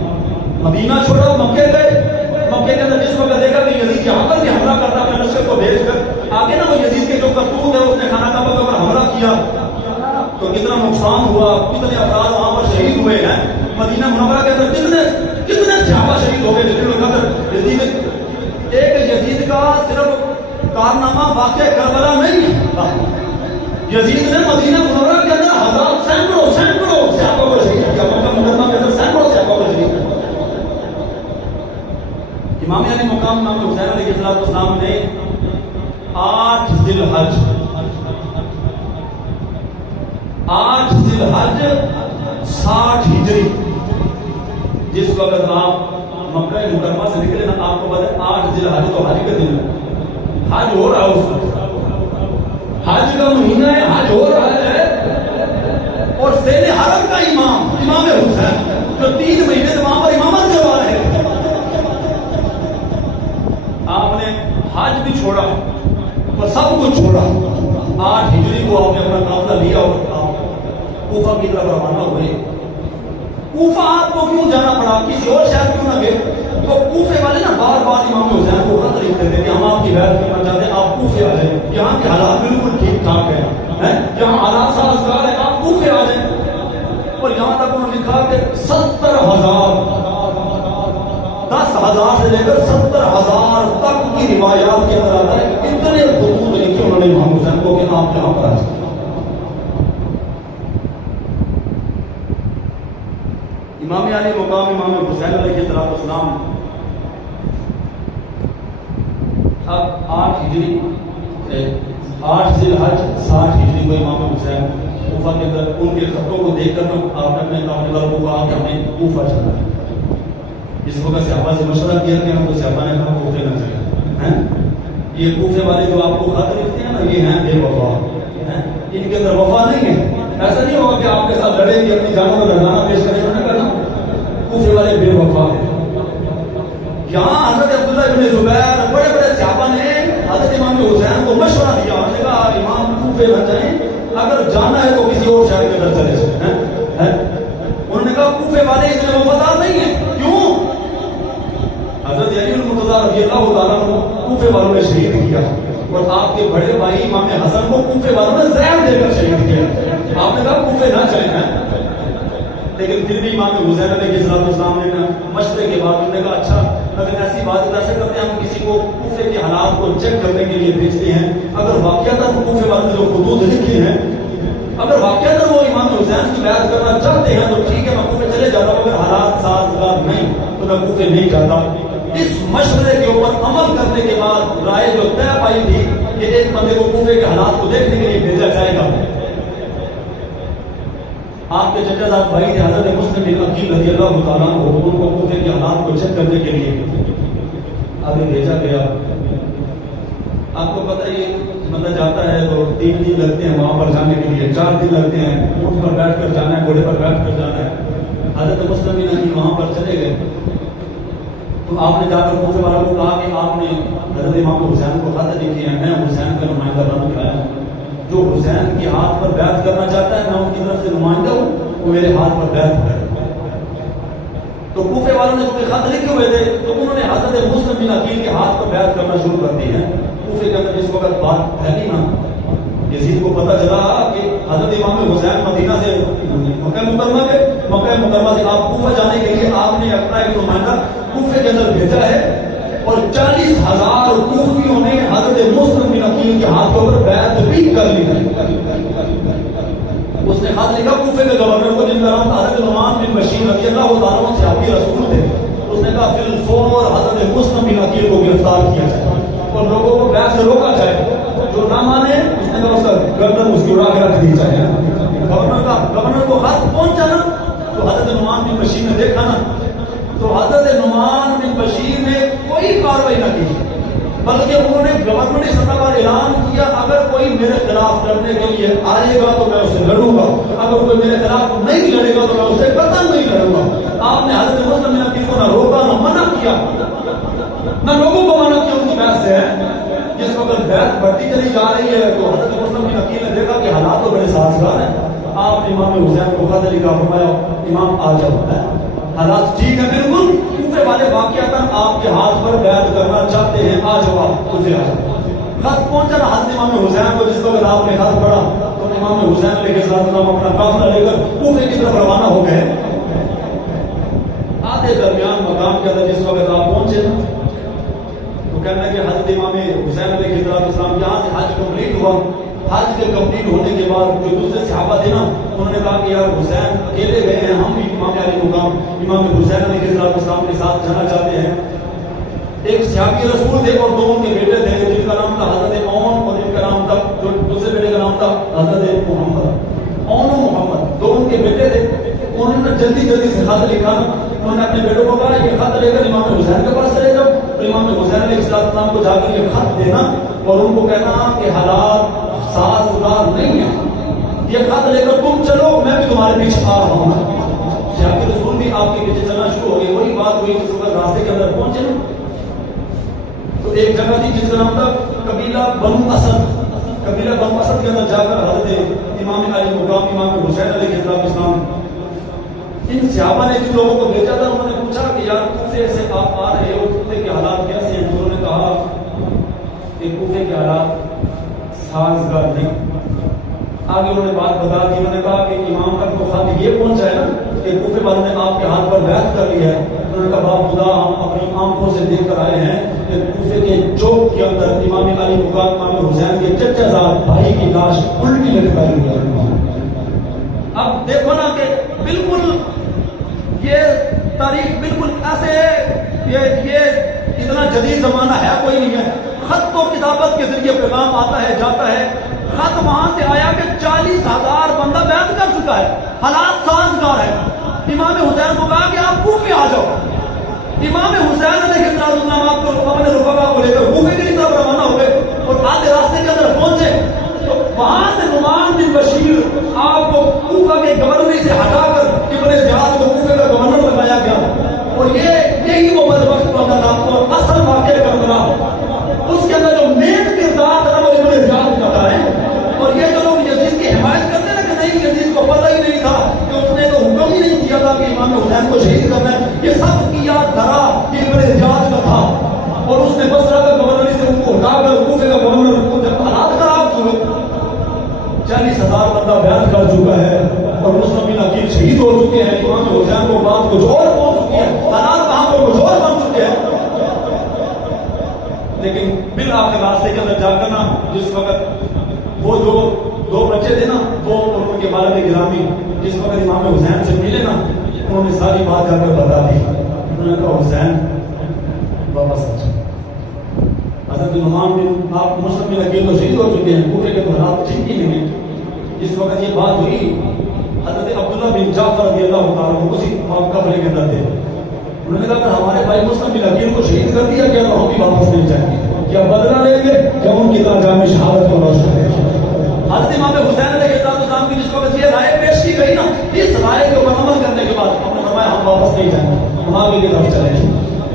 مدینہ چھوڑا مکے گئے مکے کے اندر جس وقت دیکھا کہ یزید یہاں پر بھی حملہ کرتا اپنے لشکر کو بھیج کر آگے نا وہ یزید کے جو کرتوت ہے اس نے خانہ کعبہ کے اوپر حملہ کیا تو کتنا نقصان ہوا کتنے افراد وہاں پر شہید ہوئے ہیں مدینہ منورہ کے اندر کتنے صحابہ شہید ہو گئے جن کے اندر یزید ایک یزید کا صرف کارنامہ واقع کربلا نہیں ہے یزید نے مدینہ منورہ کے اندر سینکڑوں صحابہ کو شہید کیا مکہ مکرمہ کے اندر سینکڑوں صحابہ کو شہید کیا امام علی مقام امام حسین علیہ السلام نے 8 ذی الحج 60 ہجری جس وقت آپ مکہ مکرمہ سے نکلے نا آپ کو پتہ ہے 8 ذی الحج تو حج کا دن ہے حج ہو رہا ہے اس وقت حج کا مہینہ ہے حج ہو رہا ہے اور سین حرم کا امام حسین جو 3 مہینے سے وہاں پر امامت کروا رہے ہیں آپ نے حج بھی چھوڑا اور سب کچھ چھوڑا 8 ہجری کو آپ نے اپنا قافلہ لیا اور کوفہ کی طرف روانہ ہوئے کوفہ آپ کو کیوں جانا پڑا کسی اور شہر کیوں نہ گئے تو کوفے والے نا بار بار امام حسین کو خط لکھتے تھے کہ ہم آپ کی بیعت کرنا چاہتے ہیں آپ کوفے آ جائیں یہاں کے حالات بالکل ٹھیک ٹھاک ہیں یہاں حالات سازگار ہیں آپ کوفے آ جائیں اور یہاں تک انہوں نے لکھا کہ 70,000 10,000 سے لے کر 70,000 تک کی روایات کے اندر آتا ہے اتنے خطوط لکھے انہوں نے امام حسین کو کہ آپ یہاں پر آ جائیں امام علی مقام امام حسین علیہ السلام اب 8 ہجری 8 ذی الحج 60 ہجری کو امام حسین کوفہ کے اندر ان کے خطوں کو دیکھ کر آپ نے اپنے والوں کو کہا کہ ہمیں کوفہ چلنا ہے. اس وقت صحابہ سے مشورہ کیا گیا تو صحابہ نے کہا کوفے نہ چلیں. یہ کوفے والے جو آپ کو خط لکھتے ہیں نا یہ ہیں بے وفا ہیں، ان کے اندر وفا نہیں ہے. ایسا نہیں ہوگا کہ آپ کے ساتھ لڑیں گے اپنی جانوں کا لڑانا پیش کریں گے کرنا. کوفے والے بے وفا ہیں. یہاں حضرت عبداللہ ابن زبیر بڑے بڑے صحابہ نے حضرت امام حسین کو مشورہ دیا. انہوں نے کہا امام کوفے نہ جائیں، اگر جانا ہے تو کسی اور شہر کے اندر چلے جائیں. انہوں نے کہا کوفے والے اتنے وفادار نہیں ہیں. کیوں؟ حضرت علی المرتضیٰ رضی اللہ تعالیٰ عنہ کوفے والوں نے شہید کیا اور آپ کے بڑے بھائی امام حسن کو کوفے والوں نے زہر دے کر شہید کیا. آپ نے کہا کوفے نہ چلیں ہیں، لیکن پھر بھی امام حسین علیہ السلام نے مشورے کے بعد انہوں نے کہا اچھا اگر ایسی بات ایسے کرتے ہیں ہم کسی کو کوفے کے حالات کو چیک کرنے کے لیے بھیجتے ہیں، اگر واقعات کوفے والوں نے جو خطوط لکھے ہیں اگر واقعات وہ امام حسین کی بیعت کرنا چاہتے ہیں تو ٹھیک ہے میں کوفے چلے جاتا ہوں، اگر حالات سازگار نہیں تو میں کوفے نہیں جاتا. اس مشورے کے اوپر عمل کرنے کے بعد رائے جو طے پائی تھی کہ ایک بندے کو کوفے کے حالات کو دیکھنے کے لیے بھیجا جائے گا. آپ کے چچا صاحب بھائی تھے حضرت مسلم بن عقیل رضی اللہ تعالیٰ عنہ، ان کو کوفے کے حالات کو چیک کرنے کے لیے آگے بھیجا گیا. آپ کو پتہ یہ بندہ جاتا ہے تو 3 دن لگتے ہیں وہاں پر جانے کے لیے، 4 دن لگتے ہیں، اونٹ پر بیٹھ کر جانا ہے، گھوڑے پر بیٹھ کر جانا ہے. حضرت مسلم بن عقیل وہاں پر چلے گئے تو آپ نے جا کر کوفے والوں کو کہا کہ آپ نے حضرت امام حسین کو خط لکھی ہے، میں حسین کا نمائندہ بن کے آیا ہوں، جو حسین کے ہاتھ پر بیعت کرنا چاہتا ہے میں ان کی طرف سے نمائندہ ہوں، وہ میرے ہاتھ پر بیعت کرے. تو کوفے والوں نے چونکہ خط لکھے ہوئے تھے تو انہوں نے حضرت مسلم بن عقیل کے ہاتھ پر بیعت کرنا شروع کر دی ہے. کوفے کے اندر جس وقت بات پھیلی نا، یزید کو پتہ چلا کہ حضرت امام حسین مدینہ سے مکہ مکرمہ سے آپ کوفہ جانے کے لیے آپ نے اپنا ایک نمائندہ کوفے کے اندر بھیجا ہے اور 40,000 کوفیوں نے حضرت مسلم بن عقیل کے ہاتھوں پر بیعت بھی کر لی ہے. اس نے خط لکھا کوفے کے گورنر کو جن کا نام حضرت نعمان بن بشیر رضی اللہ تعالیٰ عنہ صحابی رسول تھے. اس نے کہا فی الفور حضرت مسلم بن عقیل کو گرفتار کیا جائے اور لوگوں کو بیعت سے روکا جائے. جو نہ مانے اس نے کہا اس کا گردن اس کی اڑا کے رکھ دی جائے. گورنر کو خط پہنچا نا تو حضرت نعمان بن بشیر نے دیکھا نا تو حضرت نعمان بن بشیر نے کوئی کاروائی نہ کی، بلکہ انہوں نے گورنمنٹ سطح پر اعلان کیا اگر کوئی میرے خلاف لڑنے کے لیے آئے گا تو میں اسے لڑوں گا، اگر کوئی میرے خلاف نہیں لڑے گا تو میں اسے قتل نہیں لڑوں گا. آپ نے حضرت مسلم بن عقیل کو نہ روکا نہ منع کیا، نہ لوگوں کو منع کیا ان کی بیعت سے. جس وقت بیعت بڑھتی چلی جا رہی ہے تو حضرت مسلم بن عقیل نے دیکھا کہ حالات تو بڑے سازگار ہیں. آپ نے امام حسین کو خط لکھا، فرمایا امام آ جاؤ، حالات ٹھیک ہے بالکل، کوفے والے واقعات آپ کے ہاتھ پر بیعت کرنا چاہتے ہیں، آ جاؤ آپ کوفے آ جاؤ. خط پہنچا نا حضرت امام حسین کو. جس وقت آپ نے خط پڑھا تو امام حسین علیہ السلام اپنا قافلہ لے کر کوفے کی طرف روانہ ہو گئے. آدھے درمیان مقام کے اندر جس وقت آپ پہنچے نا تو کہنا کہ حضرت امام حسین علیہ السلام یہاں سے حج کمپلیٹ ہوا. حج کے کمپلیٹ ہونے کے بعد جو دوسرے صحابہ تھے نا انہوں نے کہا کہ یار حسین اکیلے گئے ہیں، ہم بھی امام علی مقام امام حسین علیہ السلام کے ساتھ جانا چاہتے ہیں. ایک صحابی رسول تھے اور 2 ان کے بیٹے تھے جن کا نام تھا حضرت اون اور ان کا نام تھا جو دوسرے بیٹے کا نام تھا حضرت محمد. اون و محمد 2 ان کے بیٹے تھے. انہوں نے جلدی سے خط لکھا. انہوں نے اپنے بیٹوں کو کہا کہ خط لے کر امام حسین کے پاس چلے جاؤ اور امام حسین علیہ السلام کو جا کر یہ خط دینا اور ان کو کہنا کہ حالات سازگار نہیں ہے، یہ خط لے کر تم چلو، میں بھی تمہارے پیچھے آ رہا ہوں. صحابی رسول بھی آپ کے پیچھے چلنا شروع ہو گئے. وہی بات ہوئی جس وقت راستے کے اندر پہنچے نا تو ایک جگہ تھی جس کا نام تھا قبیلہ بنو اسد. قبیلہ بنو اسد کے اندر جا کر حضرت امام علی مقام امام حسین علیہ السلام ان صحابہ نے جن لوگوں کو بھیجا تھا انہوں نے پوچھا کہ یار کوفے سے آپ آ رہے ہو، کوفے کے حالات کیسے ہیں؟ انہوں نے کہا کہ کوفے کے حالات سازگار نہیں. آگے انہوں نے بات بتا دی. انہوں نے کہا کہ امام تک تو خط یہ پہنچا ہے نا کہ کوفے والوں نے آپ کے ہاتھ پر بیعت کر لی ہے. انہوں نے کہا باپ خدا ہم اپنی آنکھوں سے دیکھ کر آئے ہیں کہ کوفے کے چوک کے اندر امام علی مقام امام حسین کے چچا زاد بھائی کی لاش الٹی لٹکائی ہوئی ہے. اب دیکھو نا کہ بالکل یہ تاریخ بالکل ایسے یہ اتنا جدید زمانہ ہے کوئی نہیں ہے. خط و کتابت کے ذریعے پیغام آتا ہے جاتا ہے. خط وہاں سے آیا کہ 40,000 بندہ بیعت کر چکا ہے, حالات سازگار ہے. امام حسین کو کہا کہ آپ کوفے آ جاؤ. امام حسین علیہ السلام آپ کو اپنے رفقا کو لے کر کوفے کی طرف روانہ ہو گئے اور آدھے راستے کے اندر پہنچے تو وہاں سے نعمان بن بشیر آپ کو کوفہ کے گورنری سے ہٹا کر ابن زیاد کو کوفے کا گورنر بنایا گیا. اور یہی وہ بدبخت بندہ تھا اور اصل واقعہ کربلا اس کے اندر جو مین کردار تھا وہ ابن زیاد کا تھا. اور یہ جو لوگ یزید کی حمایت کرتے ہیں کہ نہیں یزید کو پتہ ہی نہیں تھا کہ اس نے تو حکم ہی نہیں دیا تھا کہ امام حسین کو شہید کرنا ہے, یہ سب کیا دھرا یہ ابن زیاد کا تھا. اور اس نے بصرہ کا گورنر سے ان کو ہٹا کر کوفے کا گورنر جب حالات خراب ہوئے 40,000 بندہ بیعت کر چکا ہے اور مسلم بن عقیل شہید ہو چکے ہیں. امام حسین کو بات کچھ اور پہنچ چکی ہے, حالات وہاں پر کچھ اور بن چکے ہیں. لیکن بالآخر راستے کے اندر جا کر نا جس وقت وہ جو 2 بچے تھے نا وہ ان کے والد گرامی جس وقت امام حسین سے ملے نا انہوں نے ساری بات جا کر بتا دی. انہوں نے کہا حسین واپس آ جائے. حضرت نعمان بن آپ مسلم بن عقیل تو شہید ہو چکے ہیں, کوفے کے تو حالات ٹھیک ہی نہیں ہیں. جس وقت یہ بات ہوئی حضرت عبداللہ بن جعفر رضی اللہ تعالیٰ اسی قبرے کے اندر تھے. انہوں نے کہا کہ ہمارے بھائی مسلم بن عقیل کو شہید کر دیا کیا تو ہم بھی واپس نہیں جائیں گے, کیا بدلہ لیں گے کیا ان کی طرح جامع شہادت کو روشن کریں گے. حضرت امام حسین علیہ السلام کی جس وقت یہ رائے پیش کی گئی نا اس رائے کے اوپر عمل کرنے کے بعد ہم نے فرمایا ہم واپس نہیں جائیں گے, ہم آگے کی طرف چلیں گے.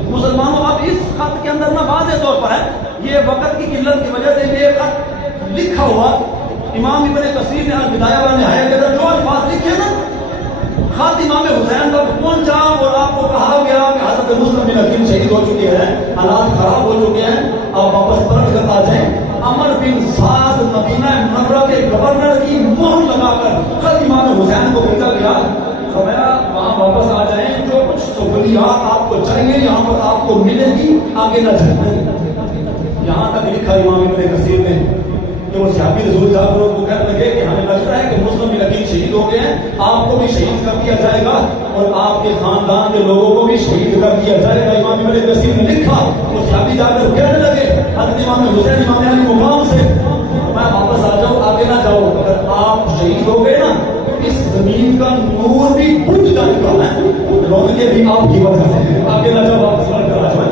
مسلمانوں اب اس خط کے اندر نا واضح طور پر ہے یہ وقت کی قلت کی وجہ سے یہ خط لکھا ہوا امام ابن کثیر نے البدایہ و نہایہ کے اندر جو الفاظ لکھے نا خط امام حسین تک پہنچا اور آپ کو کہا گیا کہ حضرت مسلم بن عقیل شہید ہو چکے ہیں, حالات خراب ہو چکے ہیں, آپ واپس پلٹ کر آ جائیں. عمر بن سعد مدینہ منورہ کے گورنر کی مہر لگا کر خط امام حسین کو بھیجا گیا. فرمایا وہاں واپس آ جائیں, جو کچھ سہولیات آپ کو چاہیے یہاں پر آپ کو ملے گی, آگے نہ جائیں. یہاں تک لکھا امام ابن کثیر نے کہ وہ صحابی رسول صاحب کو کہنے لگے کہ ہمیں لگتا ہے کہ مسلم بن عقیل شہید ہو گئے ہیں, آپ کو بھی شہید کر دیا جائے گا اور آپ کے خاندان کے لوگوں کو بھی شہید کر دیا جائے گا. امام ابن کثیر نے لکھا, وہ صحابی جا کر کہنے لگے حضرت امام حسین امام علی مقام سے میں واپس آ جاؤ, آگے نہ جاؤ, اگر آپ شہید ہو گئے نا اس زمین کا نور بھی بجھ جائے گا, رونقیں بھی آپ کی وجہ سے ہیں, آگے نہ جاؤ, واپس پلٹ کر آ جائیں.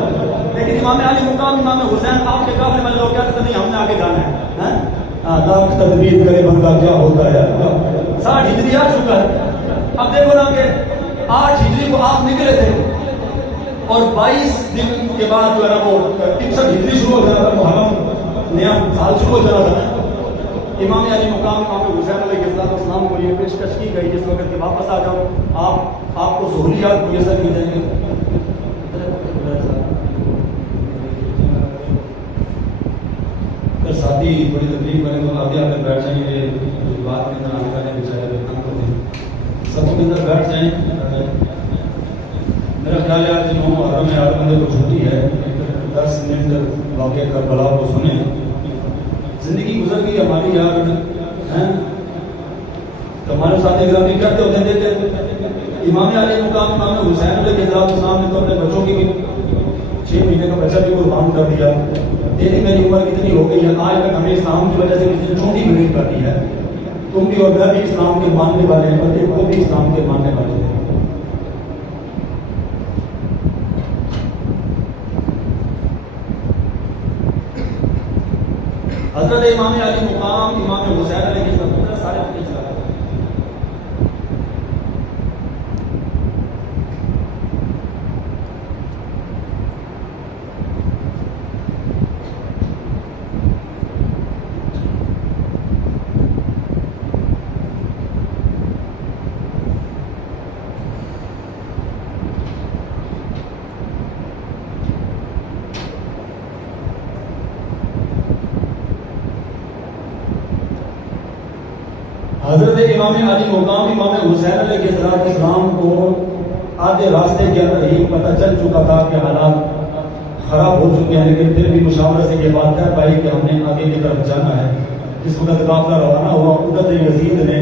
لیکن امام علی مقام امام حسین آپ کے قافلے میں لوگ کیا کہتے نہیں ہم نے آگے جانا ہے. لاکھ تدبیر کرے بندہ کیا ہوتا ہے. 60 ہجری آ چکا ہے. اب دیکھو نا کہ 8 ہجری کو آپ نکلے تھے اور 22 دن کے بعد جو ہے وہ 61 ہجری شروع ہو جانا تھا, محرم نیا سال شروع ہو جانا تھا. امام علی مقام امام حسین علیہ السلام کو یہ پیشکش کی گئی جس وقت کہ واپس آ جاؤ, آپ کو سہولیات میسر کی جائیں گے. ساتھی بڑی تکلیف کریں تو آگے آ کر بیٹھ جائیں گے, بات کے اندر آنے والے بیچارے تنگ ہوتے ہیں, سب کے اندر بیٹھ جائیں. میرا خیال ہے آج محرم ہے, 8 بندے کو چھٹی ہے, 10 منٹ واقعہ کربلا کو سنیں. زندگی گزر گئی ہماری یار ہیں, ہمارے ساتھی گرامی کہتے ہوتے تھے کہ امام علی مقام امام حسین علیہ السلام نے تو اپنے بچوں کی 6 مہینے کا بچہ بھی قربان کر دیا. دیکھیں میری عمر کتنی ہو گئی ہے, آج تک ہمیں اسلام کی وجہ سے کسی نے چونٹی بھی نہیں کرتی ہے. تم بھی اور میں بھی اسلام کے ماننے والے ہیں, بلکہ وہ بھی اسلام کے ماننے والے ہیں. حضرت امام علی مقام امام حسین علیہ السلام سارے اپنے چلا رہے ہیں. حضرت امام علی مقام امام حسین علیہ السلام کو آدھے راستے کے اندر ہی پتہ چل چکا تھا کہ حالات خراب ہو چکے ہیں, لیکن پھر بھی مشاورت سے یہ بات کر پائی کہ ہم نے آگے کی طرف جانا ہے. جس وقت قافلہ روانہ ہوا, ادھر یزید نے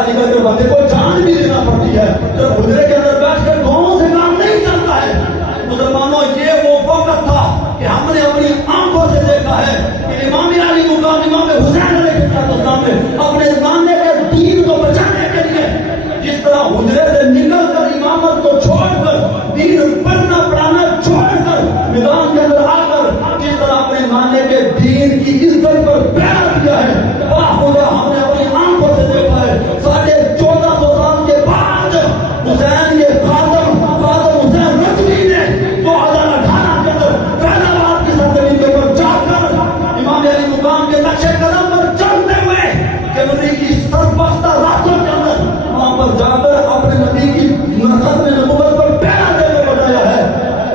باہر نکل کر بندے کو جان بھی دینا پڑتی ہے، تو حجرے کے اندر بیٹھ کر دونوں سے کام نہیں چلتا ہے۔ مسلمانوں یہ وہ وقت تھا کہ ہم نے اپنی آنکھوں سے دیکھا ہے کہ امام علی مقام امام حسین علیہ السلام نے اپنے زمانے کے دین کو بچانے کے لیے جس طرح حجرے سے نکل کر امامت کو چھوڑ کر دین پڑھنا پڑھانا چھوڑ کر میدان کے اندر آ کر جس طرح اپنے زمانے کے دین کی عزت پر پیار کیا ہے، واہ خدا ہم نے اپنی آنکھوں سے دیکھا ہے۔ 1450 سال کے بعد حسین کے خاتم حسین رضوی نے 2018 کے اندر فیض آباد کی سرزمین کے اوپر جا کر امام علی مقام کے نقش قدم پر چلتے ہوئے کہ نبی کی سربختہ راتوں کے اندر وہاں پر جا کر اپنے نبی کی ختم نبوت پر پیرا دینے بتایا ہے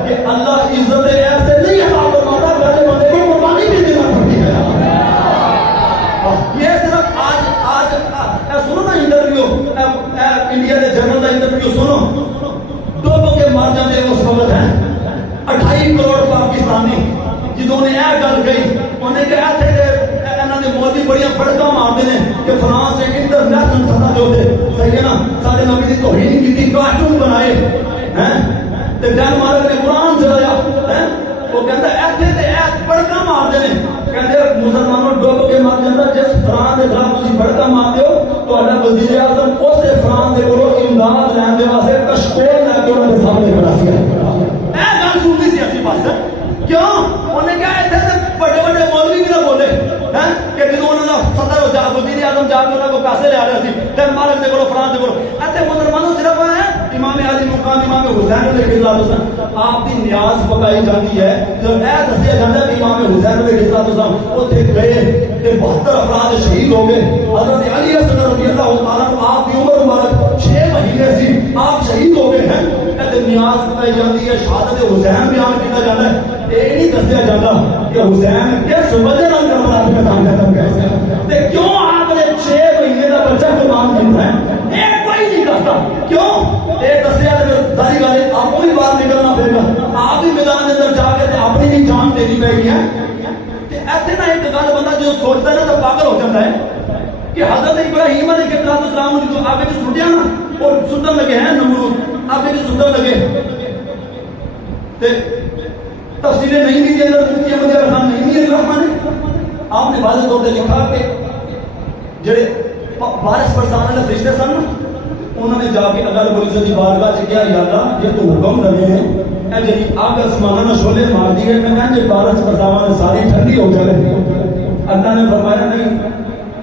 کہ اللہ عزت ایسے نہیں ہے فرماتا، پہلے بندے کو قربانی بھی دینا پڑتی ہے۔ یہ صرف آج سنو نا انٹرویو انڈیا کے جنرل کا انٹرویو سنو، ڈوب کے مار جاتے اس وقت ہیں 28 کروڑ پاکستانی جنہوں نے یہ گل کہی انہیں کہا تھے کہ انہوں نے مودی بڑیاں بڑکاں مارتے ہیں کہ فرانس ایک انٹرنیشنل سطح جو ہوتے صحیح ہے نا، سارے نبی کی توہین کی تھی، کارٹون بنائے ہیں تے ڈنمارک نے قرآن چلایا ہیں، وہ کہتا ہے ایتھے تے ایت بڑکاں مارتے ہیں، کہتے مسلمانوں ڈوب کے مار جاتا جس فرانس کے خلاف تسی بڑکاں مارتے ہو تہاڈا وزیر اعظم اسے فرانس دے کولوں امداد لین دے واسطے کشکول لے کے انہاں دے سامنے کھڑا سی۔ اے گل سننی سی اسی پاس کیوں انہیں کہا ایتھے تے بڑے بڑے مولوی بھی نہ بولے ہیں کہ جدوں انہاں دا صدر ہو جا وزیر اعظم جا کے انہاں کو پیسے لے آ رہے سی ڈنمارک دے کولوں فرانس دے کولوں، ایتھے مسلمانوں صرف ہے امام علی مقام امام حسین علیہ السلام آپ کی نیاز پکائی جاتی ہے، جب اے دسیا جاتا ہے کہ امام حسین علیہ السلام اوتھے گئے تے 72 افراد شہید ہو گئے، حضرت علی اصغر رضی اللہ تعالیٰ عنہ آپ کی عمر مبارک 6 مہینے سی آپ شہید ہو گئے ہیں، تے نیاز پکائی جاتی ہے، شہادت حسین بیان کیا جاتا ہے، یہ نہیں دسیا جاتا کہ حسین کس وجہ نال کربلا کے میدان ختم کیسے تے کیوں آپ نے 6 مہینے کا بچہ قربان کیا ہے، یہ کوئی نہیں دستا کیوں یہ دسیا تو ساری گل آپ کو بھی باہر نکلنا پڑے گا، آپ بھی میدان کے اندر جا کے اپنی بھی جان دینی پے گی ہے۔ ایسے نہ ایک گل بندہ جو سوچتا ہے نا تو پاگل ہو جاتا ہے کہ حضرت ابراہیم علیہ السلام جو آگے جو سٹیا نا اور سٹن لگے ہیں نمرود آگے جو سٹن لگے تفصیلیں نہیں دی اندر مفتی احمد یار خان نہیں دی رحمان نے آپ نے واضح طور پہ لکھا کہ جڑے بارش برسانے والے فرشتے سن انہوں نے جا کے اللہ رب العزت کی بارگاہ سے کیا یا اللہ یہ تو حکم لگے ہیں اے جی آگ آسمان نے شعلے مار دیے میں کہ بارش برسانے ساری ٹھنڈی ہو جائے، اللہ نے فرمایا نہیں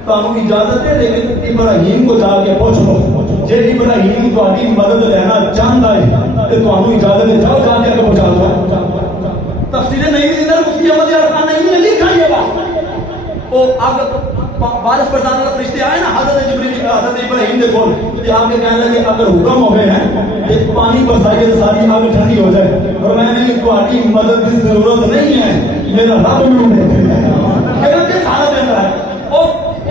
تانوں اجازت ہے لیکن ابراہیم کو جا کے پوچھ لو، جے ابراہیم تہاڈی مدد لینا چاہتا ہے تے تانوں اجازت ہے جاؤ جا کے پہنچا دو۔ تفسیر نہیں دی اندر مفتی احمد یار خان نہیں لکھا یہ بات، وہ آگ بارش برسانے والا فرشتے آئے نا حضرت جبریل حضرت ابراہیم دے کول تے آپ کے کہنے لگے اگر حکم ہوئے ہیں کہ پانی برسائیے تو ساری آگ ٹھنڈی ہو جائے، اور میں نے تہاڈی مدد کی ضرورت نہیں ہے، میرا رب مینوں دیکھے گا کہ سارا دن ہے۔ اور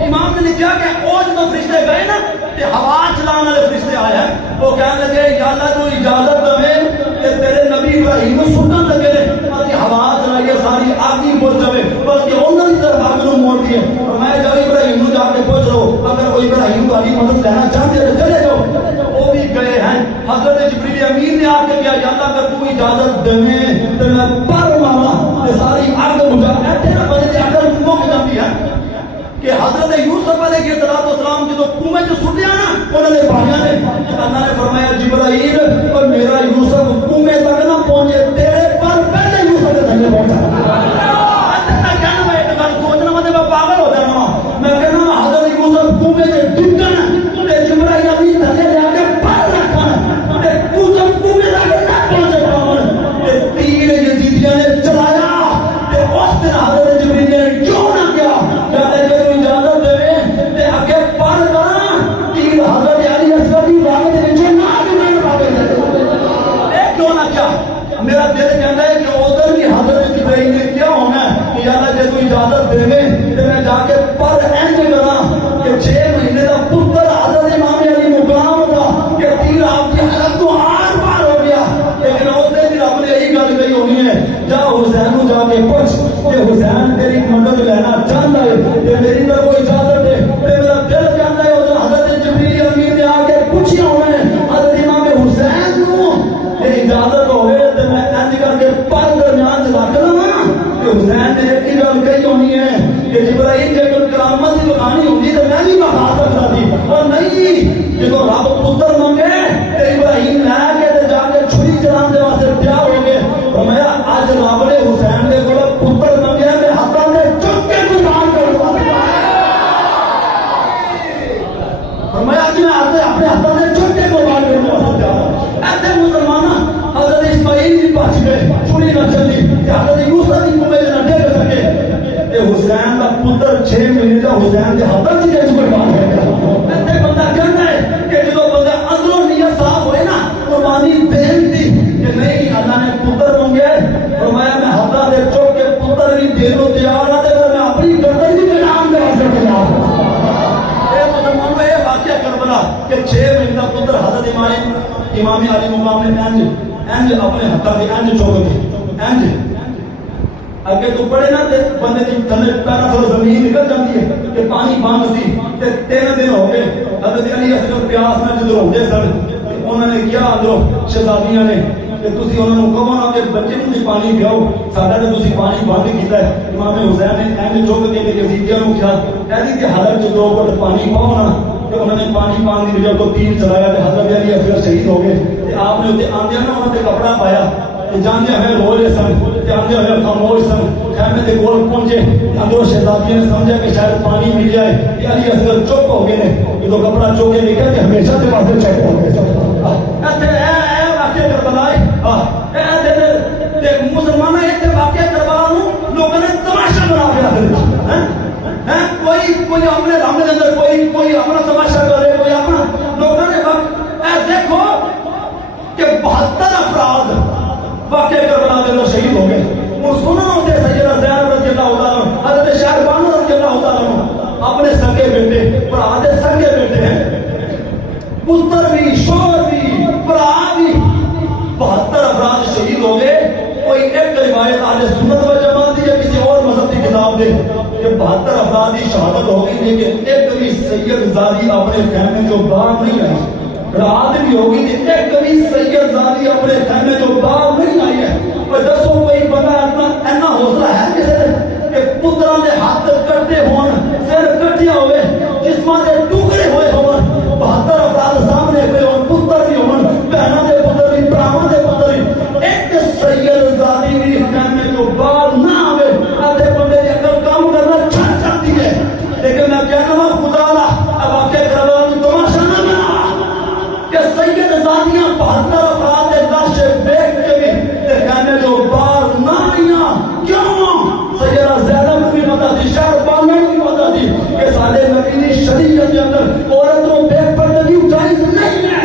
امام نے لکھا کہ وہ جو فرشتے گئے نا تے ہوا چلانے والے فرشتے آئے ہیں، وہ کہنے لگے یا اللہ تو اجازت دے کہ تیرے نبی ابراہیم کو سنن لگے نے اسی ہوا چلائیے ساری آگ ہی بجھ جائے، بلکہ انہوں نے طرف آگ نو موڑ دیے، اور میں جب ابراہیم نو جا کے پوچھ رہا ہوں اگر کوئی ابراہیم تہاڈی مدد لینا چاہتے ہیں تو چلے جاؤ، وہ بھی گئے ہیں۔ حضرت جبریل امین نے آ کے کیا یا اللہ اگر تو اجازت دے تو میں پر مارا تے ساری آگ بجھا، ایتھے نہ بنے تے اگر مک جاتی ہے کہ حضرت یوسف علیہ السلام جدو کنویں چ سٹیا نا انہوں نے بھائیاں نے اللہ نے فرمایا جبرائیل اور میرا یوسف کنویں تک نہ پہنچے تیرے پر پہلے یوسف کے تھلے پہنچا۔ میں کہنا میں ایک گل سوچنا میں پاگل ہو جانا، میں کہنا حضرت یوسف کنویں سے ڈگن تے جبرائیل ابھی تھلے لے کے پر رکھن تے یوسف کنویں تک نہ پہنچے پاون تے تیر یزیدیاں نے چلایا تے اس دن حضرت جبریل نے کیوں نہ کیا میرا دل کہتا ہے کہ ادھر بھی حضرت جبرائیل نے کیا ہونا ہے کہ یار جے تو اجازت دے تو میں جا کے پر اینج کرا کہ 6 مہینے کا پتر حضرت امام علی مقام کا کہ تیر آپ کی حالت تو آر پار ہو گیا، لیکن اس نے بھی رب نے یہی گل کہی ہونی ہے جا حسین کو جا کے پوچھ کہ حسین تیری مدد لینا چاہتا ہے کہ میری طرف اجازت دے، میرا دل کہتا ہے ادھر حضرت جبرائیل جب رب پتر منگے تے ابراہیم لے کے تے جا کے چھری چلانے واسطے تیار ہو گئے. فرمایا اج رب نے حسین دے کول پتر منگیا تے ہاتھاں دے چک کے قربان کر دو. فرمایا اج میں اپنے ہاتھاں دے چک کے قربان کرنے واسطے تیار ہوں. ایتھے مسلماناں حضرت اسماعیل بھی بچ گئے, چھری نہ چلی, حضرت یوسف بھی کنویں نہ ڈگ سکے. حسین کا پتر 6 مہینے کا حسین کے ہاتھ سے قربان ہو گیا. ایتھے بندہ کہنا ہے کہ جب بندہ اندروں نیت صاف ہوئے نا قربانی دین دی کہ نہیں اللہ نے پتر منگے, فرمایا میں ہاتھاں دے چوک کے پتر بھی دین کو تیار ہوں تے میں اپنی گردن بھی قربان کرا سکتا ہوں. اے مسلمانوں میں یہ واقعہ کربلا کہ 6 مہینے کا پتر حضرت امام علی مقام نے انج اپنے ہاتھاں دے انج چوک دے انج اگے تو پڑے نا تے بندے دی تھلے پیروں سے زمین نکل جاتی ہے کہ پانی بند سی تے 3 دن ہو گئے. حضرت علی اصغر پیاس میں جدوں ہوندے سن انہوں نے کیا اندروں شہزادیاں نے کہ تسی انہوں نے کہو نا کہ بچے نوں دی پانی پیاؤ, ساڈا تے تسی پانی بند کیتا ہے. امام حسین نے اینج چوک کے تے یزیدیاں نوں کہا ایدی تے حالت چ 2 گھٹ پانی پاؤ نا. کہ انہوں نے پانی پان دی وجہ تو تیر چلایا تے حضرت علی اصغر شہید ہو گئے. تے آپ نے اوتے آندے نا انہوں نے کپڑا پایا جانے ہوئے روئے سن, جانے ہوئے خاموش سن, خیمے دے کول پہنچے. اندروں شہزادیوں نے سمجھا کہ شاید پانی مل جائے. یہ علی اصغر چپ ہو گئے نے. جدو کپڑا چوکے لکھا کہ ہمیشہ کے واسطے چپ ہو گئے. ایتھے اے واقعہ کربلا ہے. مسلمان ایتھے واقعہ کربلا نوں لوگاں نے تماشا بنا کے رکھ دتا. کوئی اپنے رام دے اندر کوئی اپنا تماشا کرے, کوئی اپنا لوگاں نے اے دیکھو کہ 72 افراد واقعہ کربلا کے اندر شہید ہو گئے. اور سننا ہوتے سیدہ زینب رضی اللہ عنہ, حضرت شہربانو رضی اللہ عنہ اپنے سگے بیٹے برا دے سگے بیٹے ہیں, پتر بھی شوہر بھی برا بھی 72 افراد شہید ہو گئے. کوئی ایک روایت آج سنت و جماعت دی یا کسی اور مذہب کی کتاب دے کہ 72 افراد کی شہادت ہو گئی لیکن ایک بھی سید زادی اپنے خیمے جو باہر نہیں آئی. رات بھی ہوگی کہ ایک کبھی سید زادی اپنے خیمے جو باہر نہیں آئی ہے. اور دسو کوئی بندہ اینا حوصلہ ہے کسی کہ پتروں کے ہاتھ کٹے ہون, سر کٹے ہوئے, جسماں کے ٹکڑے ہوئے ہون, 72 افراد سامنے پہ ہون, پتر بھی ہون, بہنوں کے پتر بھی, بھراواں کے پتر بھی, ایک سید زادی بھی خیمے جو باہر نہ آوے. آدھے بندے دی عقل کام کرنا چھٹ جاتی ہے. لیکن میں کہنا ہوں خدا لا واقعہ کربلا نوں تماشا نہ بنا کہ سید زادیاں 72 افراد کے لاشیں دیکھ کے بھی خیمے جو باہر نہ آئیاں. کیوں؟ سیدہ زینب بھی پتا سی, شہربانو بھی پتا سی کہ سارے نبی دی شریعت کے اندر عورت کو بے پردگی جائز نہیں ہے.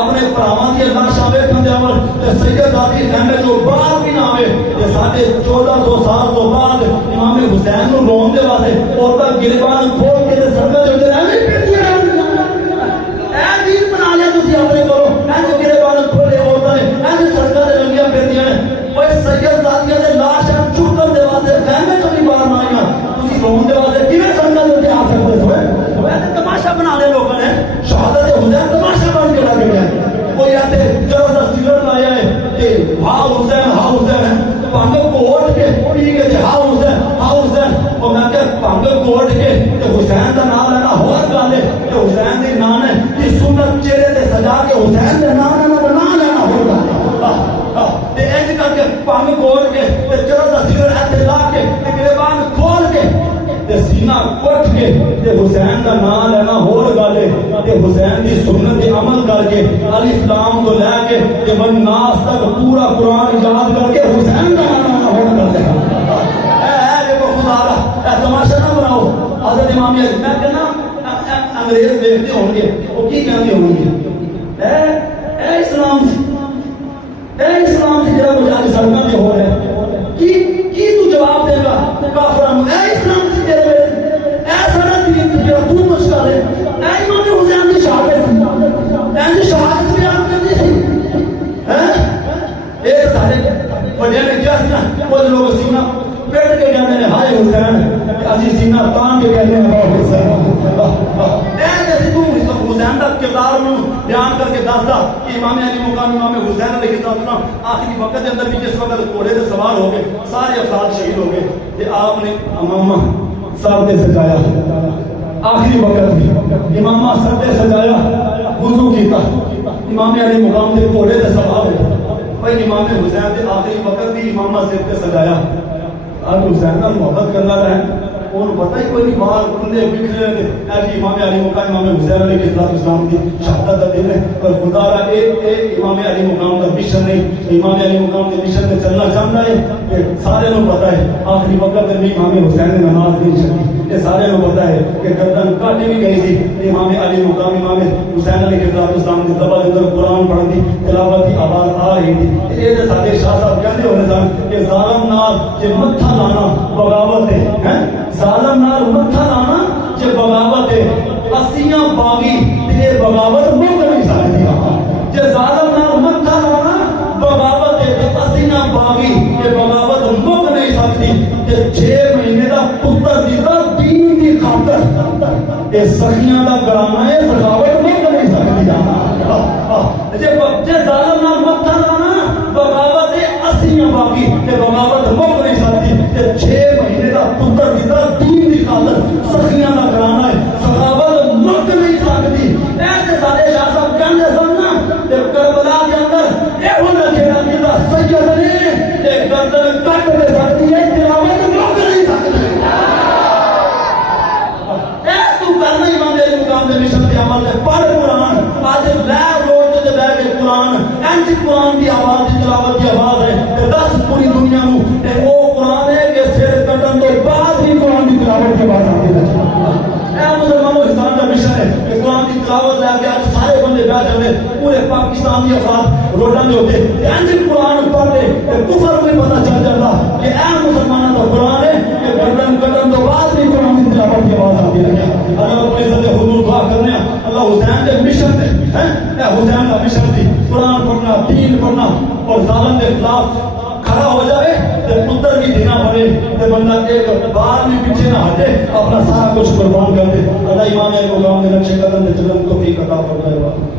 اپنے پراواں دی لاشاں ویکھن دے عمل تے سید زادی خیمے جو باہر بھی نہ آوے. تے ساڈے 1400 سال تو بعد امام حسین نوں رون دے واسطے عورتاں گریبان کھول کے تے سڑکاں تے اندر ایویں پھردیاں اے دین بنا لیا تسی اپنے کولوں. اے گریبان کھولے عورتاں نے اے سڑکاں تے لنگیاں پھردیاں نے. اوے سید زادیاں دے لاشاں چکن دے واسطے خیمے چوں نہیں باہر نہ آئیاں. تسی رون دے واسطے کیویں سڑکاں تے آ سکدے ہو؟ اوے تے تماشا بنا لے لوکاں نے. شہادت حسین تماشا بن کے لگ گیا. کوئی آتے زبردستی لڑ لایا ہے کہ ہاں حسین پنگ کوٹ کے پی کے ہاں حسین. اور میں کہ پنگ کوٹ کے حسین کا نام لینا ہور گل ہے کہ حسین دی نام ہے کہ سنت چہرے تے سجا کے حسین دے نام لینا ہور گل ہے. تے انج کر کے پنگ کوٹ کے تے زبردستی لڑ ایتھے لا کے تے گریبان کھول کے تے سینہ کٹ کے تے حسین کا نام لینا ہور گل ہے. تے حسین دی سنت تے عمل کر کے الف لام تو لے کے تے والناس تک پورا قرآن یاد کر کے حسین کا نام لینا ہور گل ہے. اے دیکھو خدا دا تماشا نہ بناؤ. حضرت امام علی میں کہنا انگریز دیکھتے ہوں گے وہ کی کہتے ہوں گے اے اسلام سے جڑا کچھ آج سڑکاں تے ہو رہا ہے کی تو جواب دے گا کافراں نوں؟ اے اسلام سے جڑا اے سارا دین سے جڑا تو کچھ کر رہے اے امام حسین دی شہادت اے شہادت بیان کرنی سی. اے سارے بڑے نے کیا سی نا وہ لوگ سینہ پیٹ کے کہتے ہیں ہائے حسین, اسی سینہ تان کے کہتے ہیں ہائے حسین. اے جیسے تو حسین کا کردار بیان کر کے دسدا کہ امام علی مقام امام حسین علیہ السلام آخری وقت کے اندر بھی جس وقت گھوڑے سے سوار ہو گئے سارے افراد شہید ہو گئے. تے آپ نے امامہ سر تے سجایا آخری وقت بھی امامہ سب سجایا وضو کیتا امام علی مقام دے گھوڑے تے سوار ہے بھائی امام حسین دے آخری وقت بھی امامہ سر تے سجایا آج حسین نال محبت کرنا رہے اور پتہ ہی کوئی نہیں باہر کھلے بکھرے رہے ایسی امام علی مقام امام حسین علیہ السلام کی شہادت کا دن ہے اور خدا را ایک امام علی مقام کا مشن نہیں امام علی مقام کے مشن میں چلنا چاہتا ہے کہ سارے لوگ پتہ ہے آخری وقت میں امام حسین نے نماز نہیں چھڑی یہ سارے لوگ پتہ ہے کہ گردن کاٹی بھی گئی تھی امام علی مقام امام حسین علیہ السلام کے دبا اندر قرآن پڑھن دی تلاوت کی آواز آ رہی تھی یہ سارے شاہ صاحب کہتے ہونے سن کہ ظالم نال کہ متھا لانا بغاوت ہے ظالم نال متھا لانا کہ بغاوت ہے اسیاں باغی تے بغاوت مک نہیں سکتی جے ظالم نال متھا لانا بغاوت ہے تے اسیاں باغی تے بغاوت مک نہیں سکتی تے 6 مہینے دا پتر دیتا دین دی خاطر اے سخیاں دا گرانا ہے سخاوت مک نہیں سکتی جے ظالم نال متھا لانا بغاوت ہے اسیاں باغی تے بغاوت مک نہیں سکتی تے 6 مہینے دا پتر دیتا دین دی خاطر سخیاں دا گرانا ہے سخاوت مک نہیں سکتی ایسے سارے شاہ صاحب کہندے سن نا تے کربلا دے اندر اے ہن جڑا میرا سید نے تے گردن کٹ دے سکتی ہے تلاوت مک نہیں سکتی اے تو کرنا امام علی مقام دے مشن تے عمل تے پڑھ قرآن اج لے روڈ تے بیٹھ کے قرآن انج قرآن دی آواز دی تلاوت دی آواز ہے تے دس پوری دنیا نو تے او قرآن ہے کہ سر کٹن تو بعد بھی قرآن دی تلاوت دی آواز آتی ہے اے مسلمانوں اسلام کا مشن ہے کہ قرآن کی تلاوت لے کے آج سارے بندے بیٹھ جاندے پورے پاکستان دی افراد روڈاں دے اوتے تے انج قرآن پڑھ لے تے کفر بھی پتہ چل جاندا کہ اے مسلماناں دا قرآن ہے کہ گردن کٹن تو بعد بھی قرآن کی تلاوت دی آواز آتی ہے اللہ رب العزت حضور دعا کرنے اللہ حسین کے مشن تے ہیں اے حسین کا مشن تھی قرآن پڑھنا دین پڑھنا اور ظالم کے خلاف کھڑا ہو جائے تے پتر بھی دینا پڑے تے بندہ ایک بار بھی پیچھے نہ ہٹے اپنا سارا کچھ قربان کر دے اللہ امام علی مقام کے نقش قدم تے چلن توفیق عطا فرمائے